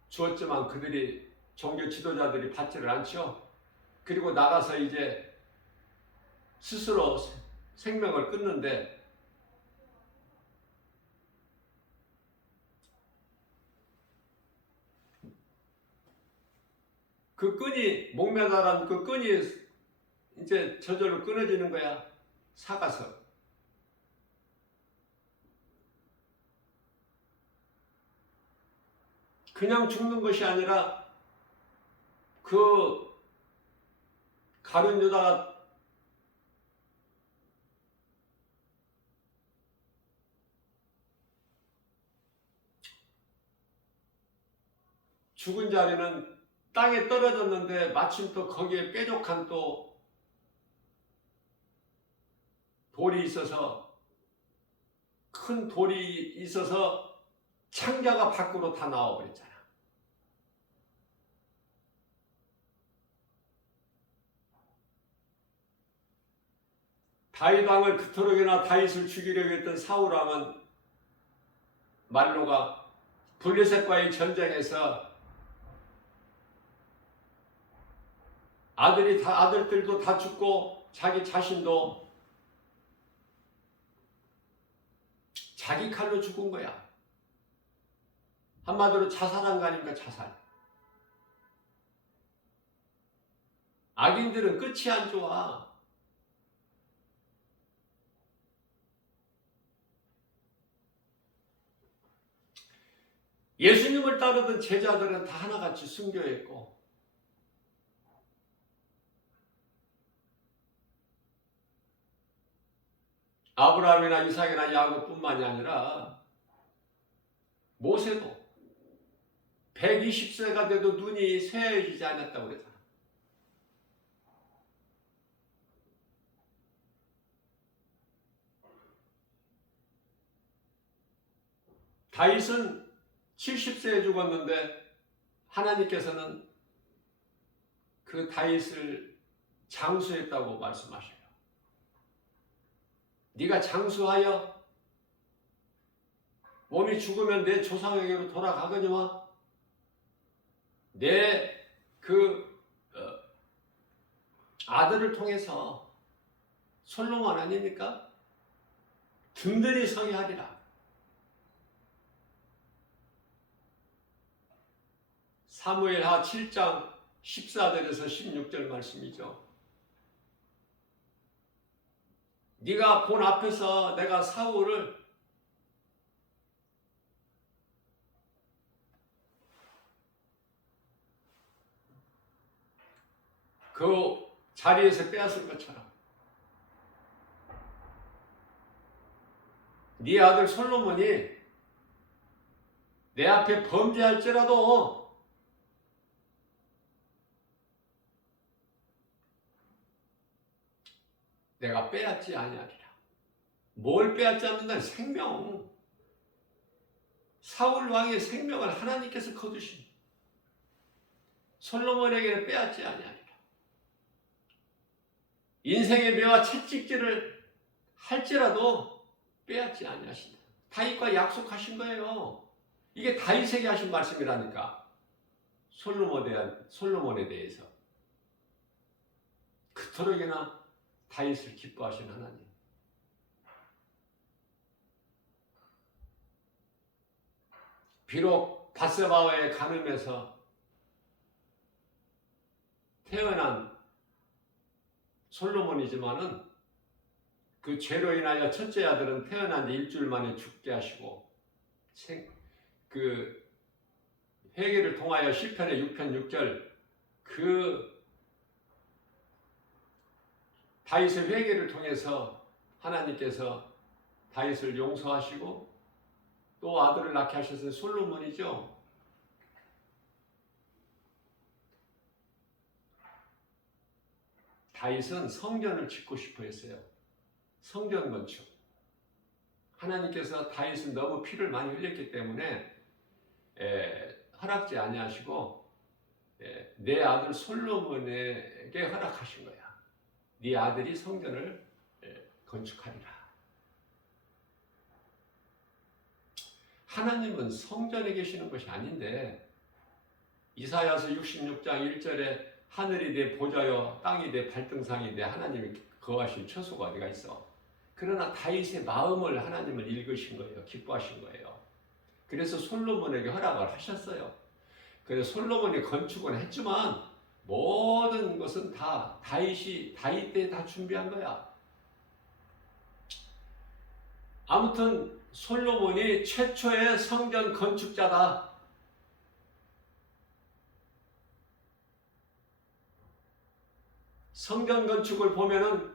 주었지만 그들이 종교 지도자들이 받지를 않죠. 그리고 나가서 이제 스스로 생명을 끊는데 그 끈이 목매달한 그 끈이 이제 저절로 끊어지는 거야. 사가서. 그냥 죽는 것이 아니라 그 가룟 유다가 죽은 자리는 땅에 떨어졌는데 마침 또 거기에 뾰족한 또 돌이 있어서 큰 돌이 있어서 창자가 밖으로 다 나와버렸잖아. 다윗 왕을 그토록이나 다윗을 죽이려고 했던 사울 왕은 말로가 블레셋과의 전쟁에서 아들들도 다 죽고 자기 자신도 자기 칼로 죽은 거야. 한마디로 자살한 거 아닙니까? 자살. 악인들은 끝이 안 좋아. 예수님을 따르던 제자들은 다 하나같이 순교했고 아브라함이나 이삭이나 야곱뿐만이 아니라 모세도 120세가 돼도 눈이 쇠해지지 않았다고 그랬잖아. 다윗은 70세에 죽었는데 하나님께서는 그 다윗을 장수했다고 말씀하셔요. 네가 장수하여 몸이 죽으면 내 조상에게로 돌아가거니와 내 아들을 통해서 솔로몬 아닙니까? 든든히 서게 하리라. 사무엘하 7장 14절에서 16절 말씀이죠. 네가 본 앞에서 내가 사울을 그 자리에서 빼앗을 것처럼 네 아들 솔로몬이 내 앞에 범죄할지라도 내가 빼앗지 아니하리라. 뭘 빼앗지 않는다? 생명. 사울 왕의 생명을 하나님께서 거두신 솔로몬에게는 빼앗지 아니하리라. 인생의 매와 채찍질을 할지라도 빼앗지 아니하신다. 다윗과 약속하신 거예요. 이게 다윗에게 하신 말씀이라니까. 솔로몬에 대해서 그토록이나 다윗을 기뻐하신 하나님. 비록 밧세바와의 간음에서 태어난 솔로몬이지만은 그 죄로 인하여 첫째 아들은 태어난 지 일주일 만에 죽게 하시고 그 회개를 통하여 시편의 6편 6절 그 다윗의 회개를 통해서 하나님께서 다윗을 용서하시고 또 아들을 낳게 하셔서 솔로몬이죠. 다윗은 성전을 짓고 싶어 했어요. 성전 건축. 하나님께서 다윗은 너무 피를 많이 흘렸기 때문에 허락지 아니하시고 내 아들 솔로몬에게 허락하신 거야. 네 아들이 성전을 건축하리라. 하나님은 성전에 계시는 것이 아닌데 이사야서 66장 1절에 하늘이 내 보좌요 땅이 내 발등상이 내 하나님이 거하신 처소가 어디가 있어. 그러나 다윗의 마음을 하나님은 읽으신 거예요. 기뻐하신 거예요. 그래서 솔로몬에게 허락을 하셨어요. 그래서 솔로몬이 건축을 했지만 모든 것은 다 다윗 때 다 준비한 거야. 아무튼 솔로몬이 최초의 성전 건축자다. 성전 건축을 보면은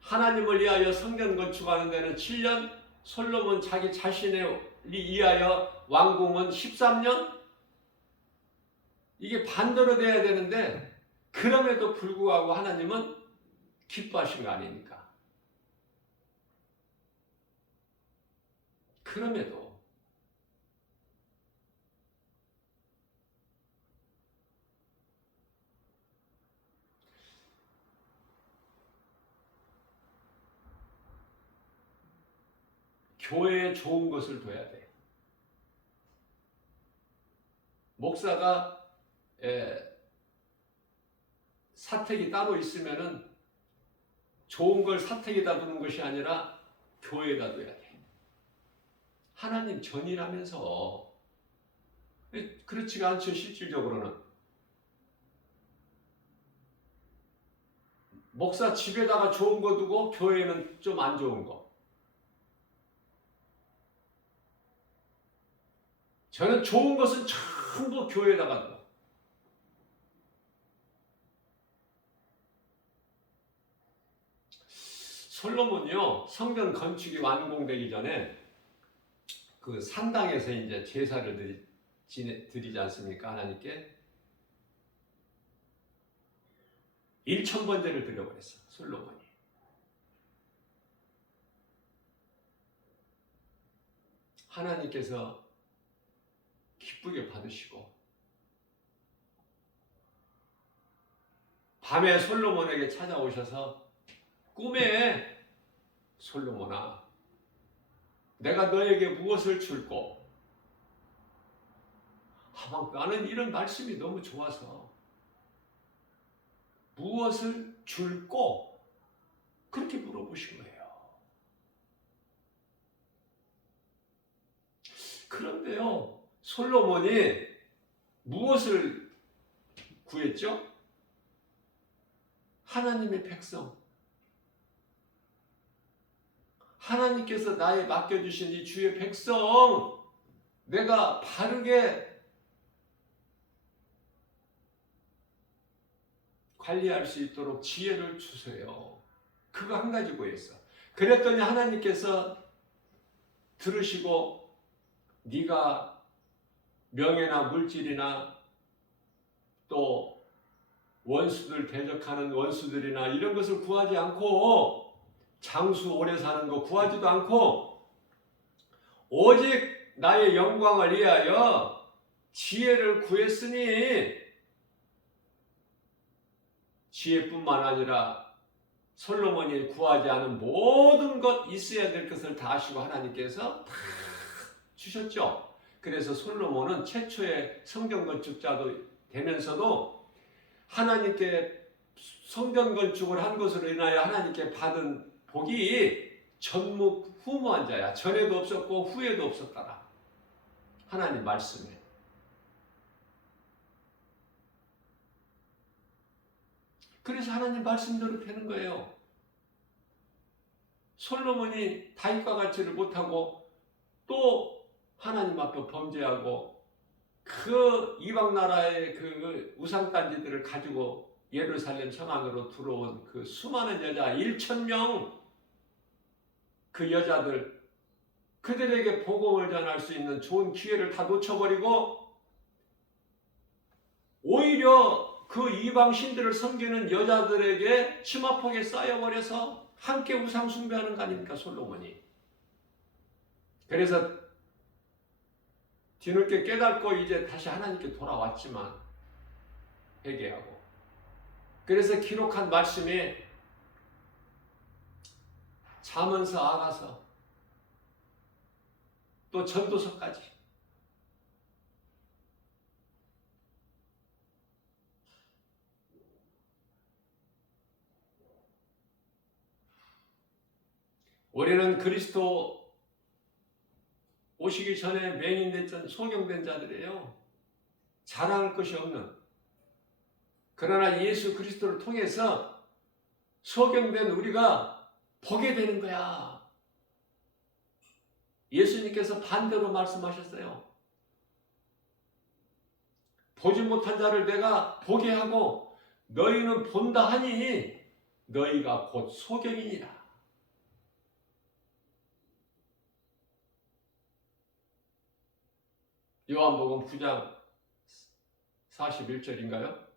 하나님을 위하여 성전 건축하는 데는 7년, 솔로몬 자기 자신을 위하여 왕궁은 13년? 이게 반대로 돼야 되는데 그럼에도 불구하고 하나님은 기뻐하신 거 아닙니까? 그럼에도 교회에 좋은 것을 둬야 돼. 목사가 사택이 따로 있으면은 좋은 걸 사택에다 두는 것이 아니라 교회에다 둬야 돼. 하나님 전이라면서. 그렇지가 않죠, 실질적으로는. 목사 집에다가 좋은 거 두고 교회는 좀 안 좋은 거. 저는 좋은 것은 전부 교회에다가 둬. 솔로몬이요, 성전 건축이 완공되기 전에 그 산당에서 이제 제사를 드리지 않습니까? 하나님께 1,000번제를 드려버렸어, 솔로몬이. 하나님께서 기쁘게 받으시고 밤에 솔로몬에게 찾아오셔서 꿈에 솔로몬아, 내가 너에게 무엇을 줄꼬? 나는 이런 말씀이 너무 좋아서 무엇을 줄꼬? 그렇게 물어보신 거예요. 그런데요, 솔로몬이 무엇을 구했죠? 하나님의 백성. 하나님께서 나에 맡겨주신 이 주의 백성, 내가 바르게 관리할 수 있도록 지혜를 주세요. 그거 한 가지 구했어. 그랬더니 하나님께서 들으시고 네가 명예나 물질이나 또 원수들 대적하는 원수들이나 이런 것을 구하지 않고 장수 오래 사는 거 구하지도 않고 오직 나의 영광을 위하여 지혜를 구했으니 지혜뿐만 아니라 솔로몬이 구하지 않은 모든 것 있어야 될 것을 다 하시고 하나님께서 다 주셨죠. 그래서 솔로몬은 최초의 성전 건축자도 되면서도 하나님께 성전 건축을 한 것으로 인하여 하나님께 받은 복이 전무후무한 자야. 전에도 없었고 후에도 없었더라. 하나님 말씀에. 그래서 하나님 말씀대로 되는 거예요. 솔로몬이 다윗과 같이를 못하고 또 하나님 앞에 범죄하고 그 이방 나라의 그 우상단지들을 가지고 예루살렘 성 안으로 들어온 그 수많은 여자 1,000명, 그 여자들, 그들에게 복음을 전할 수 있는 좋은 기회를 다 놓쳐버리고 오히려 그 이방 신들을 섬기는 여자들에게 치마폭에 쌓여버려서 함께 우상 숭배하는 거 아닙니까, 솔로몬이. 그래서 뒤늦게 깨닫고 이제 다시 하나님께 돌아왔지만 회개하고, 그래서 기록한 말씀이 잠언서, 아가서, 또 전도서까지 우리는 그리스도 오시기 전에 맹인됐던 소경된 자들이에요. 자랑할 것이 없는. 그러나 예수 그리스도를 통해서 소경된 우리가 보게 되는 거야. 예수님께서 반대로 말씀하셨어요. 보지 못한 자를 내가 보게 하고 너희는 본다 하니 너희가 곧 소경이니라. 요한복음 9장 41절인가요?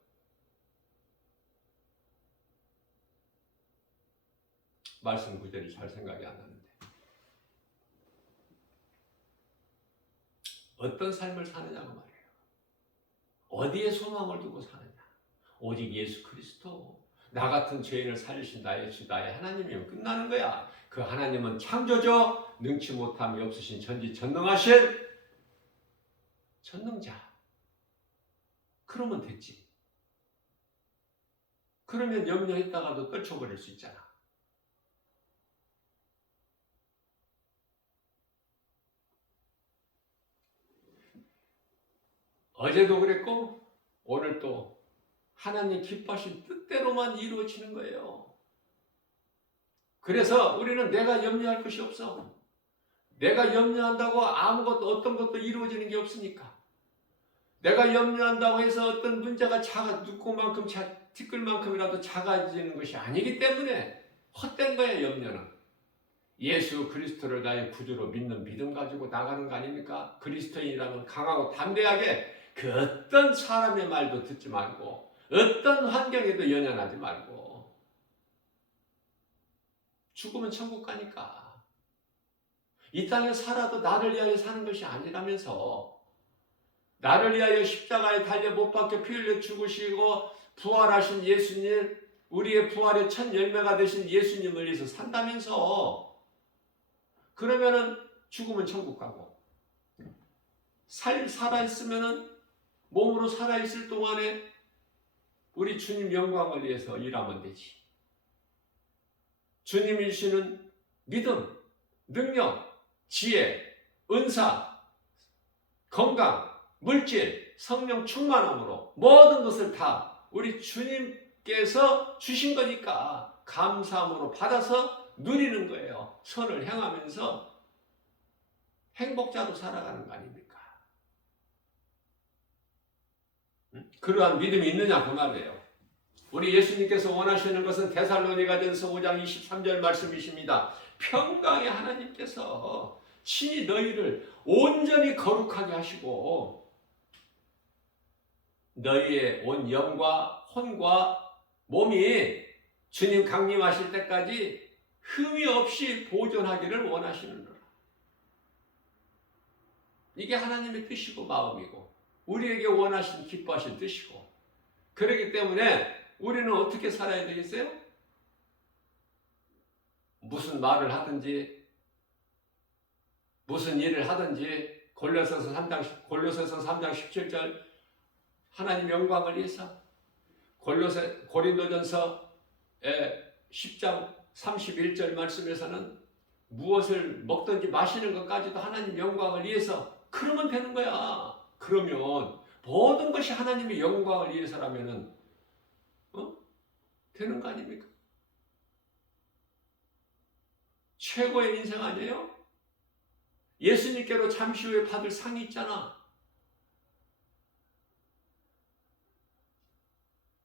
말씀 구절이 잘 생각이 안 나는데, 어떤 삶을 사느냐고 말이에요. 어디에 소망을 두고 사느냐? 오직 예수 그리스도. 나 같은 죄인을 살리신 나의 주, 나의 하나님이면 끝나는 거야. 그 하나님은 창조주, 능치 못함이 없으신 전지전능하신 전능자. 그러면 됐지. 그러면 염려했다가도 떨쳐버릴 수 있잖아. 어제도 그랬고 오늘 또 하나님 기뻐하신 뜻대로만 이루어지는 거예요. 그래서 우리는 내가 염려할 것이 없어. 내가 염려한다고 아무것도 어떤 것도 이루어지는 게 없으니까. 내가 염려한다고 해서 어떤 문제가 누구만큼 티끌만큼이라도 작아지는 것이 아니기 때문에 헛된 거야. 염려는 예수 그리스도를 나의 구주로 믿는 믿음 가지고 나가는 거 아닙니까? 그리스도인이라면 강하고 담대하게 그 어떤 사람의 말도 듣지 말고 어떤 환경에도 연연하지 말고. 죽으면 천국 가니까. 이 땅에 살아도 나를 위하여 사는 것이 아니라면서, 나를 위하여 십자가에 달려 못 박혀 피 흘려 죽으시고 부활하신 예수님, 우리의 부활의 첫 열매가 되신 예수님을 위해서 산다면서. 그러면은 죽으면 천국 가고, 살아있으면은 몸으로 살아있을 동안에 우리 주님 영광을 위해서 일하면 되지. 주님이 주시는 믿음, 능력, 지혜, 은사, 건강, 물질, 성령 충만함으로 모든 것을 다 우리 주님께서 주신 거니까 감사함으로 받아서 누리는 거예요. 선을 행하면서 행복자로 살아가는 거 아닙니까? 그러한 믿음이 있느냐 그 말이에요. 우리 예수님께서 원하시는 것은 데살로니가전서 5장 23절 말씀이십니다. 평강의 하나님께서 친히 너희를 온전히 거룩하게 하시고 너희의 온 영과 혼과 몸이 주님 강림하실 때까지 흠이 없이 보존하기를 원하시느니라. 이게 하나님의 뜻이고 마음이고 우리에게 원하신 기뻐하신 뜻이고, 그렇기 때문에 우리는 어떻게 살아야 되겠어요? 무슨 말을 하든지 무슨 일을 하든지 골로새서 3장 17절 하나님 영광을 위해서, 고린도전서 10장 31절 말씀에서는 무엇을 먹든지 마시는 것까지도 하나님 영광을 위해서, 그러면 되는 거야. 그러면 모든 것이 하나님의 영광을 위해서라면은 되는 거 아닙니까? 최고의 인생 아니에요? 예수님께로 잠시 후에 받을 상이 있잖아.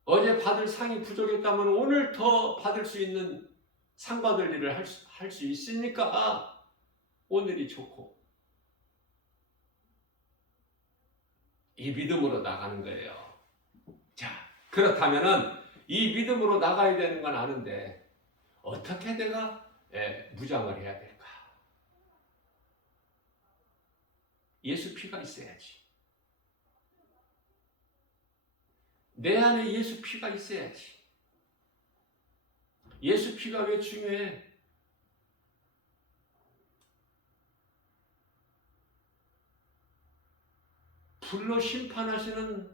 어제 받을 상이 부족했다면 오늘 더 받을 수 있는 상 받을 일을 할 수 있으니까 오늘이 좋고, 이 믿음으로 나가는 거예요. 자, 그렇다면은 이 믿음으로 나가야 되는 건 아는데 어떻게 내가 무장을 해야 될까? 예수 피가 있어야지. 내 안에 예수 피가 있어야지. 예수 피가 왜 중요해? 불로 심판하시는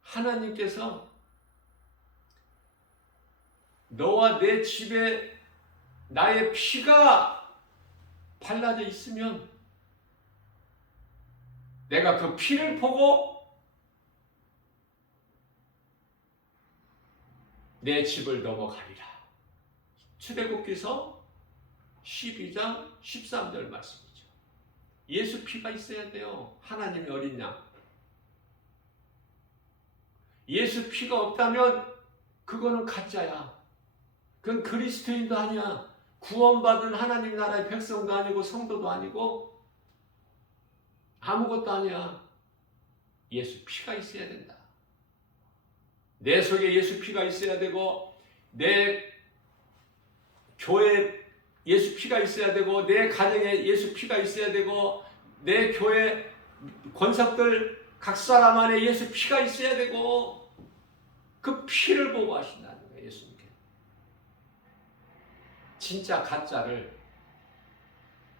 하나님께서 너와 내 집에 나의 피가 발라져 있으면 내가 그 피를 보고 내 집을 넘어가리라. 출애굽기서 12장 13절 말씀이죠. 예수 피가 있어야 돼요. 하나님의 어린 양. 예수 피가 없다면 그거는 가짜야. 그건 그리스도인도 아니야. 구원받은 하나님 나라의 백성도 아니고 성도도 아니고 아무것도 아니야. 예수 피가 있어야 된다. 내 속에 예수 피가 있어야 되고 내 교회 예수 피가 있어야 되고 내 가정에 예수 피가 있어야 되고 내 교회 권석들 각 사람 안에 예수 피가 있어야 되고 그 피를 보고 하신다는 거예요. 예수님께. 진짜 가짜를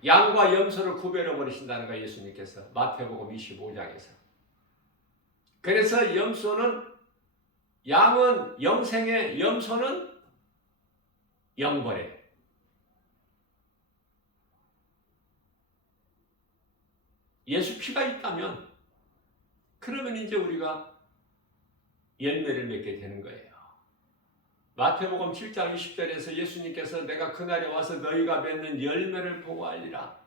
양과 염소를 구별해 버리신다는 거예요. 예수님께서 마태복음 25장에서. 그래서 양은 영생에, 염소는 영벌에. 예수 피가 있다면 그러면 이제 우리가 열매를 맺게 되는 거예요. 마태복음 7장 20절에서 예수님께서 내가 그날에 와서 너희가 맺는 열매를 보고 알리라.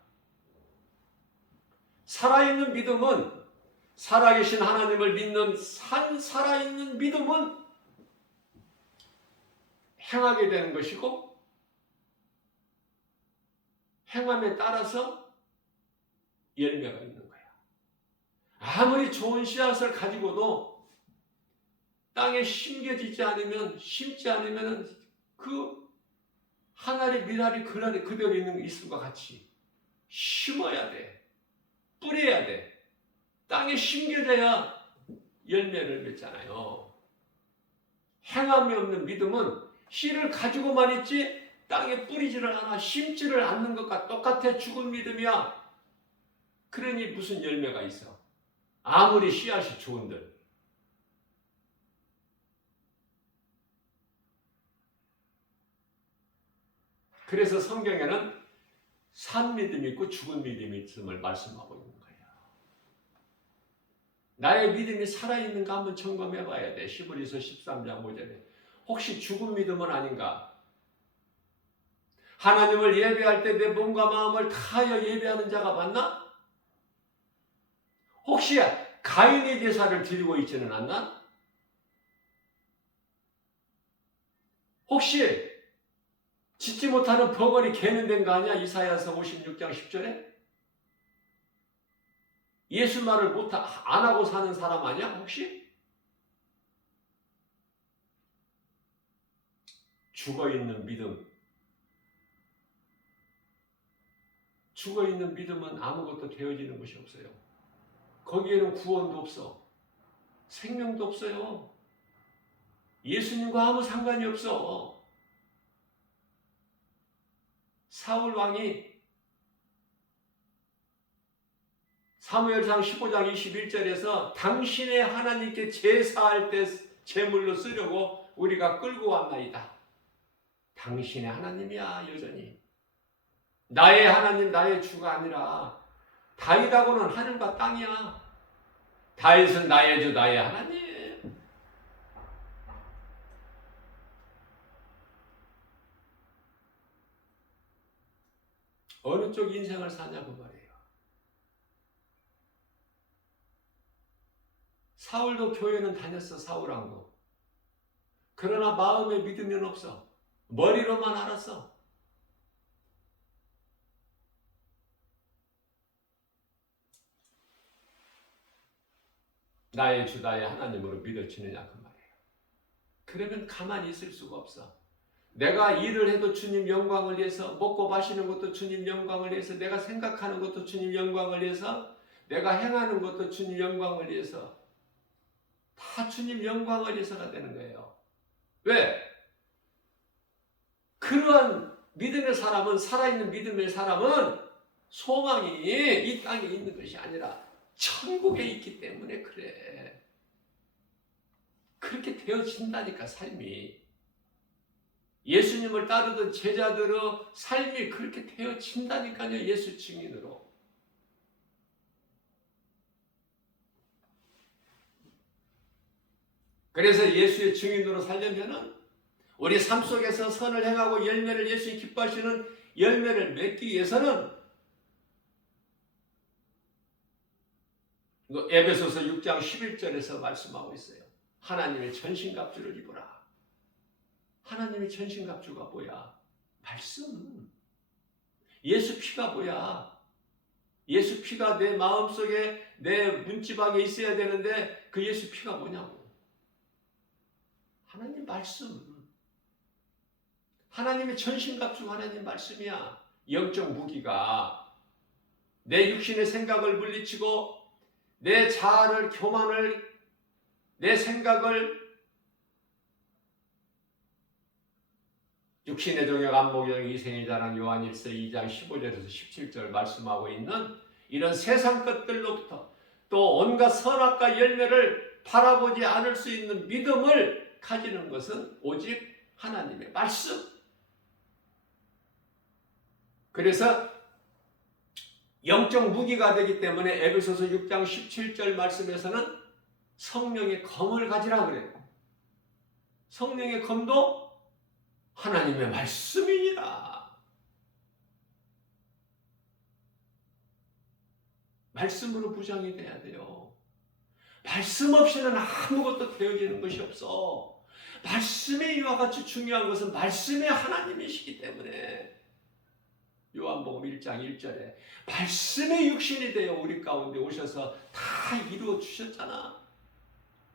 살아있는 믿음은 살아계신 하나님을 믿는 살아있는 믿음은 행하게 되는 것이고 행함에 따라서 열매가 있는 거야. 아무리 좋은 씨앗을 가지고도 땅에 심겨지지 않으면 심지 않으면 그 한 알의 밀알이 그대로 있을 것 같이 심어야 돼. 뿌려야 돼. 땅에 심겨져야 열매를 맺잖아요. 행함이 없는 믿음은 씨를 가지고만 있지 땅에 뿌리지를 않아 심지를 않는 것과 똑같아. 죽은 믿음이야. 그러니 무슨 열매가 있어? 아무리 씨앗이 좋은들. 그래서 성경에는 산 믿음이 있고 죽은 믿음이 있음을 말씀하고 있는 거예요. 나의 믿음이 살아있는가 한번 점검해 봐야 돼. 히브리서 13장 5절에. 혹시 죽은 믿음은 아닌가? 하나님을 예배할 때 내 몸과 마음을 다하여 예배하는 자가 맞나? 혹시 가인의 제사를 드리고 있지는 않나? 혹시 짓지 못하는 벙어리 개는 된 거 아니야? 이사야서 56장 10절에? 예수 말을 안 하고 사는 사람 아니야? 혹시? 죽어있는 믿음. 죽어있는 믿음은 아무것도 되어지는 것이 없어요. 거기에는 구원도 없어. 생명도 없어요. 예수님과 아무 상관이 없어. 사울 왕이 사무엘상 15장 21절에서 당신의 하나님께 제사할 때 제물로 쓰려고 우리가 끌고 왔나이다. 당신의 하나님이야 여전히. 나의 하나님 나의 주가 아니라 다윗하고는 하늘과 땅이야. 다윗은 나의 주 나의 하나님. 어느 쪽 인생을 사냐고 말이에요. 사울도 교회는 다녔어. 사울왕도. 그러나 마음에 믿음이 없어. 머리로만 알았어. 나의 주 나의 하나님으로 믿어지느냐 그 말이에요. 그러면 가만히 있을 수가 없어. 내가 일을 해도 주님 영광을 위해서, 먹고 마시는 것도 주님 영광을 위해서, 내가 생각하는 것도 주님 영광을 위해서, 내가 행하는 것도 주님 영광을 위해서, 다 주님 영광을 위해서가 되는 거예요. 왜? 그러한 믿음의 사람은, 살아있는 믿음의 사람은 소망이 이 땅에 있는 것이 아니라 천국에 있기 때문에 그래. 그렇게 되어진다니까 삶이. 예수님을 따르던 제자들의 삶이 그렇게 되어진다니까요. 예수 증인으로. 그래서 예수의 증인으로 살려면은 우리 삶 속에서 선을 행하고 열매를, 예수님 기뻐하시는 열매를 맺기 위해서는 에베소서 6장 11절에서 말씀하고 있어요. 하나님의 전신갑주를 입어라. 하나님의 전신갑주가 뭐야? 말씀. 예수 피가 뭐야? 예수 피가 내 마음속에, 내 문지방에 있어야 되는데 그 예수 피가 뭐냐고. 하나님 말씀. 하나님의 전신갑주가 하나님 말씀이야. 영적 무기가 내 육신의 생각을 물리치고 내 자아를, 교만을, 내 생각을, 육신의 종역, 안목역, 이생의 자랑, 요한일서 2장 15절에서 17절 말씀하고 있는 이런 세상 것들로부터 또 온갖 선악과 열매를 바라보지 않을 수 있는 믿음을 가지는 것은 오직 하나님의 말씀. 그래서 영적 무기가 되기 때문에 에베소서 6장 17절 말씀에서는 성령의 검을 가지라 그래요. 성령의 검도 하나님의 말씀이니라. 말씀으로 부장이 돼야 돼요. 말씀 없이는 아무것도 되어지는 것이 없어. 말씀이 이와 같이 중요한 것은 말씀의 하나님이시기 때문에 요한복음 1장 1절에 말씀의 육신이 되어 우리 가운데 오셔서 다 이루어 주셨잖아.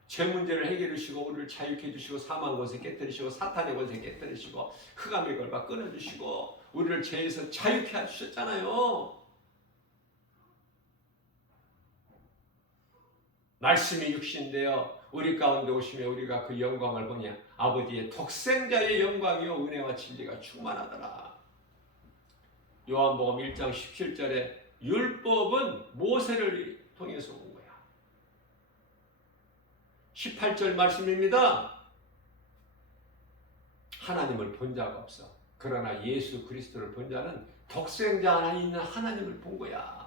죄 문제를 해결해 주시고 우리를 자유케 해주시고 사망 권세 깨뜨리시고 사탄의 권세 깨뜨리시고 흑암의 걸과 끊어주시고 우리를 죄에서 자유케 해주셨잖아요. 말씀이 육신되어 우리 가운데 오시며 우리가 그 영광을 보니 아버지의 독생자의 영광이요 은혜와 진리가 충만하더라. 요한복음 1장 17절에 율법은 모세를 통해서 온 거야. 18절 말씀입니다. 하나님을 본 자가 없어. 그러나 예수 그리스도를 본 자는 독생자 안에 있는 하나님을 본 거야.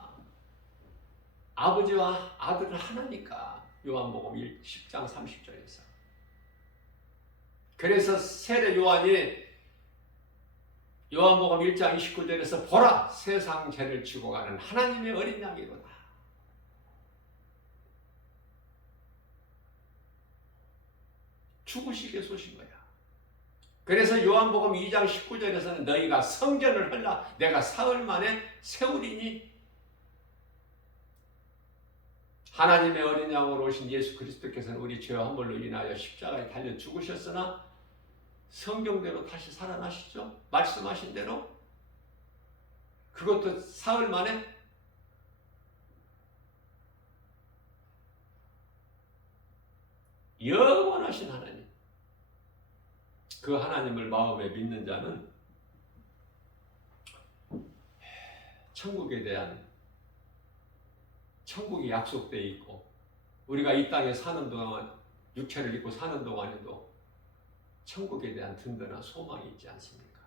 아버지와 아들은 하나니까. 요한복음 10장 30절에서. 그래서 세례 요한이 요한복음 1장 29절에서 보라 세상 죄를 지고 가는 하나님의 어린 양이로다. 죽으시게 쏘신 거야. 그래서 요한복음 2장 19절에서는 너희가 성전을 헐라 내가 사흘 만에 세우리니. 하나님의 어린 양으로 오신 예수 그리스도께서는 우리 죄와 허물로 인하여 십자가에 달려 죽으셨으나 성경대로 다시 살아나시죠. 말씀하신 대로. 그것도 사흘 만에. 영원하신 하나님. 그 하나님을 마음에 믿는 자는 천국에 대한, 천국이 약속되어 있고 우리가 이 땅에 사는 동안, 육체를 입고 사는 동안에도 천국에 대한 든든한 소망이 있지 않습니까?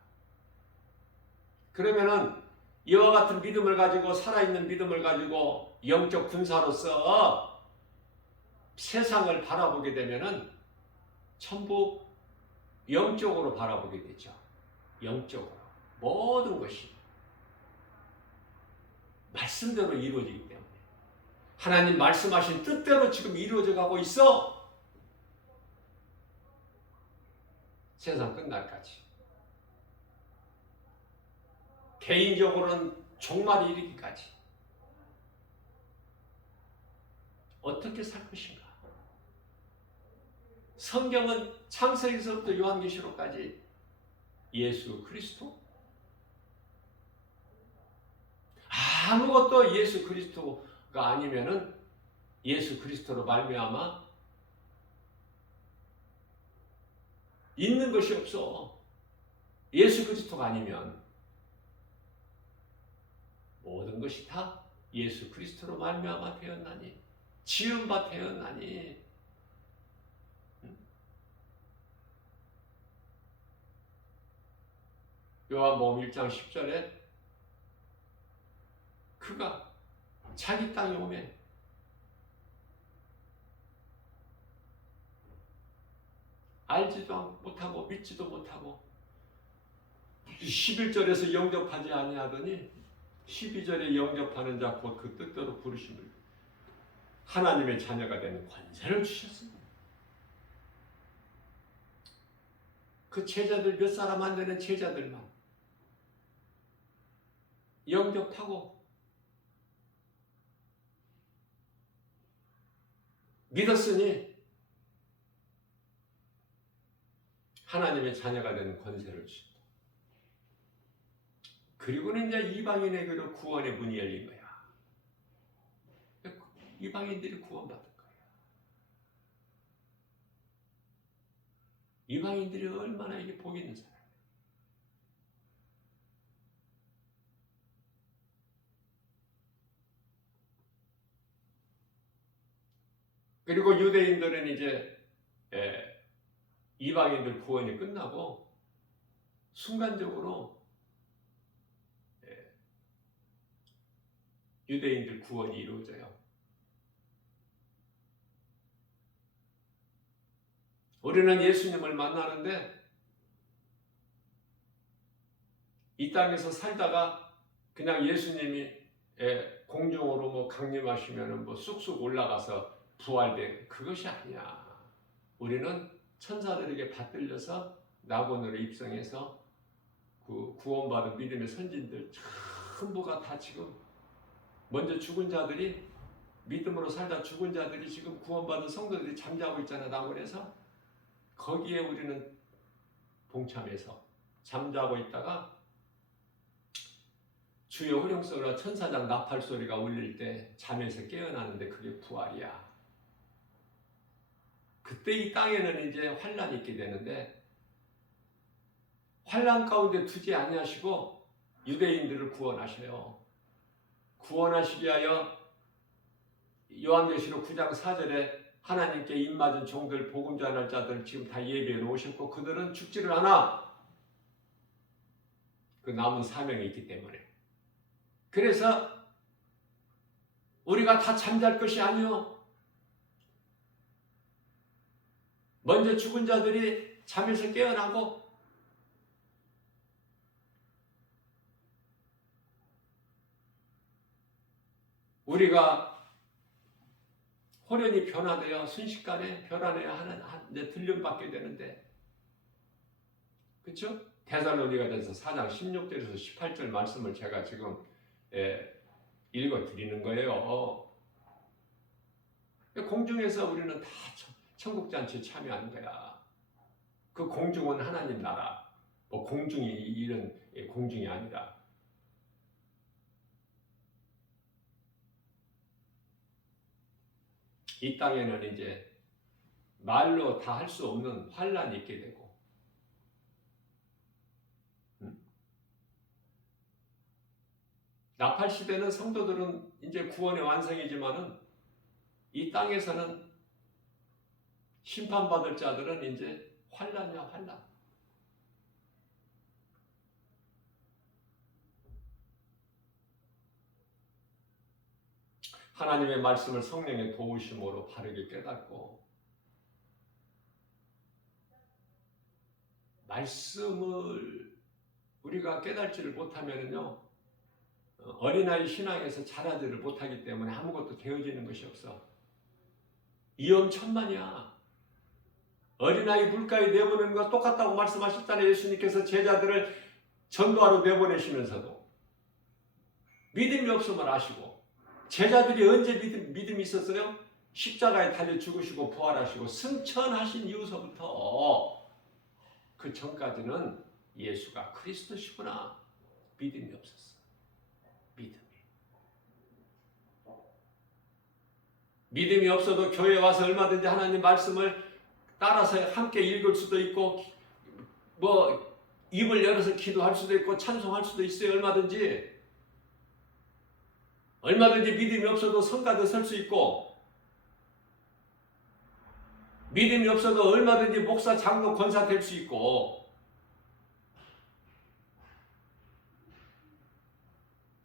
그러면은 이와 같은 믿음을 가지고, 살아있는 믿음을 가지고 영적 군사로서 세상을 바라보게 되면은 전부 영적으로 바라보게 되죠. 영적으로. 모든 것이 말씀대로 이루어지기 때문에. 하나님 말씀하신 뜻대로 지금 이루어져 가고 있어. 세상 끝날까지. 개인적으로는 종말이 이르기까지. 어떻게 살 것인가? 성경은 창세기서부터 요한계시록까지 예수 그리스도? 아무것도 예수 그리스도가 아니면은 예수 그리스도로 말미암아 있는 것이 없어. 예수 그리스도가 아니면 모든 것이 다 예수 그리스도로 말미암아 되었나니, 지은 바 되었나니. 요한복음 1장 10절에 그가 자기 땅에 오매 알지도 못하고 믿지도 못하고 11절에서 영접하지 아니하더니 12절에 영접하는 자 곧 그 뜻대로 부르심을 하나님의 자녀가 되는 권세를 주셨습니다. 그 제자들 몇 사람 안 되는 제자들만 영접하고 믿었으니 하나님의 자녀가 되는 권세를 주셨다. 그리고는 이제 이방인에게로 구원의 문이 열린 거야. 이방인들이 구원받은 거야. 이방인들이 얼마나 이게 복 있는 사람이야. 그리고 유대인들은 이제 이방인들 구원이 끝나고 순간적으로 유대인들 구원이 이루어져요. 우리는 예수님을 만나는데 이 땅에서 살다가 그냥 예수님이 공중으로 뭐 강림하시면은 뭐 쑥쑥 올라가서 부활된 그것이 아니야. 우리는 천사들에게 받들려서 낙원으로 입성해서 그 구원받은 믿음의 선진들 전부가 다 지금 먼저 죽은 자들이 믿음으로 살다 죽은 자들이 지금 구원받은 성도들이 잠자고 있잖아. 낙원에서 거기에 우리는 동참해서 잠자고 있다가 주의 호령소리와 천사장 나팔 소리가 울릴 때 잠에서 깨어나는데 그게 부활이야. 그때 이 땅에는 이제 환란이 있게 되는데 환란 가운데 두지 아니하시고 유대인들을 구원하셔요. 구원하시기 위하여 요한계시록 9장 4절에 하나님께 입맞은 종들, 복음 전할 자들 지금 다 예비해 놓으셨고 그들은 죽지를 않아. 그 남은 사명이 있기 때문에. 그래서 우리가 다 잠잘 것이 아니요. 먼저 죽은 자들이 잠에서 깨어나고 우리가 호련히 변화되어 순식간에 변화되어 하는 들림받게 되는데, 그렇죠? 데살로니가전서 4장 16절에서 18절 말씀을 제가 지금 읽어드리는 거예요. 공중에서 우리는 다 천국잔치에 참여하는 거야. 그 공중은 하나님 나라, 뭐 공중이 이런 공중이 아니라 이 땅에는 이제 말로 다 할 수 없는 환란이 있게 되고 나팔 시대는 성도들은 이제 구원의 완성이지만은 이 땅에서는 심판받을 자들은 이제 환란이야, 환란. 하나님의 말씀을 성령의 도우심으로 바르게 깨닫고 말씀을 우리가 깨닫지를 못하면은요 어린아이 신앙에서 자라지를 못하기 때문에 아무것도 되어지는 것이 없어. 위험천만이야. 어린아이 물가에 내보내는 것과 똑같다고 말씀하셨잖아요. 예수님께서 제자들을 전도하러 내보내시면서도 믿음이 없음을 아시고 제자들이 언제 믿음이 있었어요? 십자가에 달려 죽으시고 부활하시고 승천하신 이후서부터 그 전까지는 예수가 그리스도시구나 믿음이 없었어. 믿음이 없어도 교회에 와서 얼마든지 하나님 말씀을 따라서 함께 읽을 수도 있고 뭐 입을 열어서 기도할 수도 있고 찬송할 수도 있어요. 얼마든지 믿음이 없어도 성가대 설 수 있고 믿음이 없어도 얼마든지 목사, 장로, 권사 될 수 있고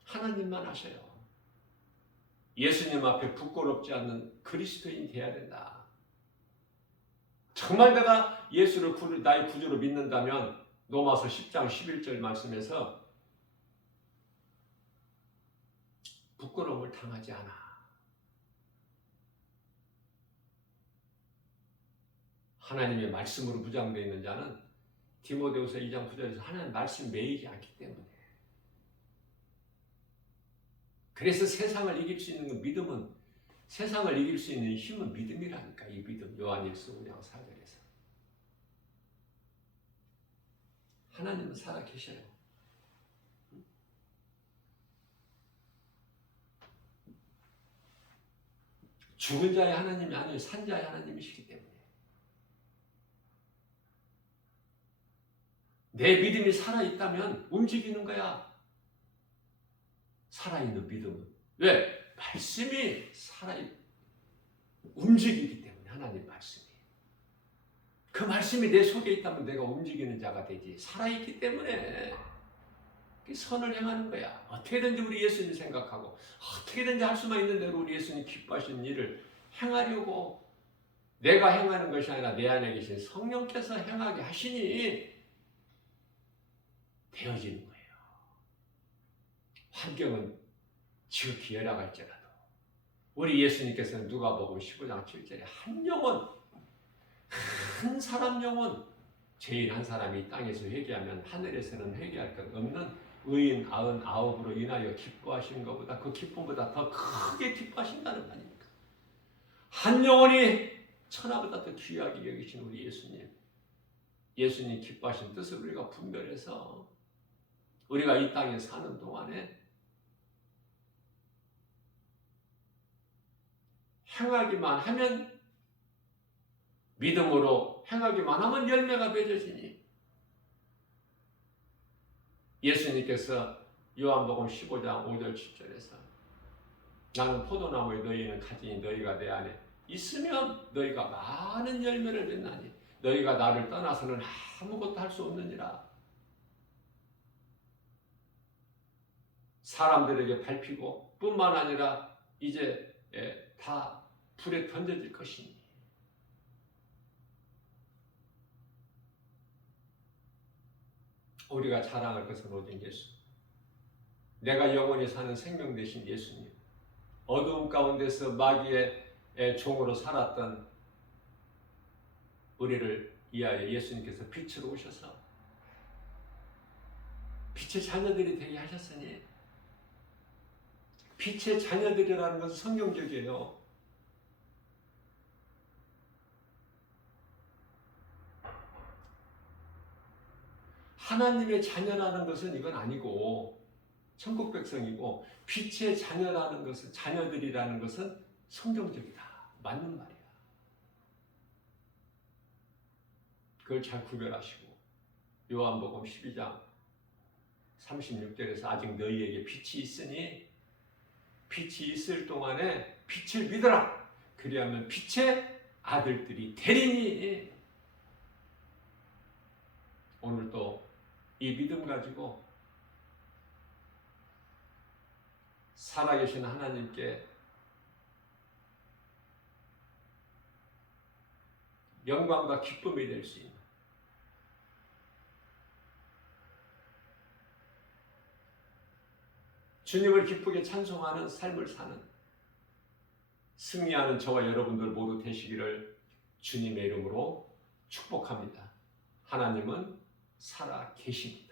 하나님만 하셔요. 예수님 앞에 부끄럽지 않는 그리스도인 되어야 된다. 정말 내가 예수를 나의 구주로 믿는다면 로마서 10장 11절 말씀에서 부끄러움을 당하지 않아. 하나님의 말씀으로 무장되어 있는 자는 디모데후서 2장 9절에서 하나님 말씀 매이지 않기 때문에. 그래서 세상을 이길 수 있는 믿음은, 세상을 이길 수 있는 힘은 믿음이라니까. 이 믿음. 요한일서 5장 4절에서. 하나님은 살아계셔요. 죽은 자의 하나님이 아니에요. 산 자의 하나님이시기 때문에. 내 믿음이 살아있다면 움직이는 거야. 살아있는 믿음은. 왜? 말씀이 움직이기 때문에. 하나님 말씀이. 그 말씀이 내 속에 있다면 내가 움직이는 자가 되지. 살아있기 때문에 선을 행하는 거야. 어떻게든지 우리 예수님 생각하고 어떻게든지 할 수만 있는 대로 우리 예수님 기뻐하시는 일을 행하려고, 내가 행하는 것이 아니라 내 안에 계신 성령께서 행하게 하시니 되어지는 거예요. 환경은 지극히 열악할지라도 우리 예수님께서는 누가복음 15장 7절에 한 사람 영혼, 죄인 한 사람이 땅에서 회개하면 하늘에서는 회개할 것 없는 의인 99으로 인하여 기뻐하시는 것보다, 그 기쁨보다 더 크게 기뻐하신다는 말입니다. 한 영혼이 천하보다 더 귀하게 여기신 우리 예수님 기뻐하신 뜻을 우리가 분별해서 우리가 이 땅에 사는 동안에 행하기만 하면, 믿음으로 행하기만 하면 열매가 맺어지니, 예수님께서 요한복음 15장 5절 7절에서 나는 포도나무에 너희는 가지니 너희가 내 안에 있으면 너희가 많은 열매를 맺나니 너희가 나를 떠나서는 아무것도 할 수 없느니라. 사람들에게 밟히고 뿐만 아니라 이제 다 불에 던져질 것이니. 우리가 자랑할 것은 오직 예수. 내가 영원히 사는 생명 되신 예수님. 어두움 가운데서 마귀의 종으로 살았던 우리를 위하여 예수님께서 빛으로 오셔서 빛의 자녀들이 되게 하셨으니, 빛의 자녀들이라는 것은 성경적이에요. 하나님의 자녀라는 것은 이건 아니고 천국 백성이고, 빛의 자녀라는 것은, 자녀들이라는 것은 성경적이다. 맞는 말이야. 그걸 잘 구별하시고, 요한복음 12장 36절에서 아직 너희에게 빛이 있으니 빛이 있을 동안에 빛을 믿어라. 그리하면 빛의 아들들이 되리니. 오늘도 이 믿음 가지고 살아계신 하나님께 영광과 기쁨이 될 수 있는, 주님을 기쁘게 찬송하는 삶을 사는, 승리하는 저와 여러분들 모두 되시기를 주님의 이름으로 축복합니다. 하나님은 살아 계십니다.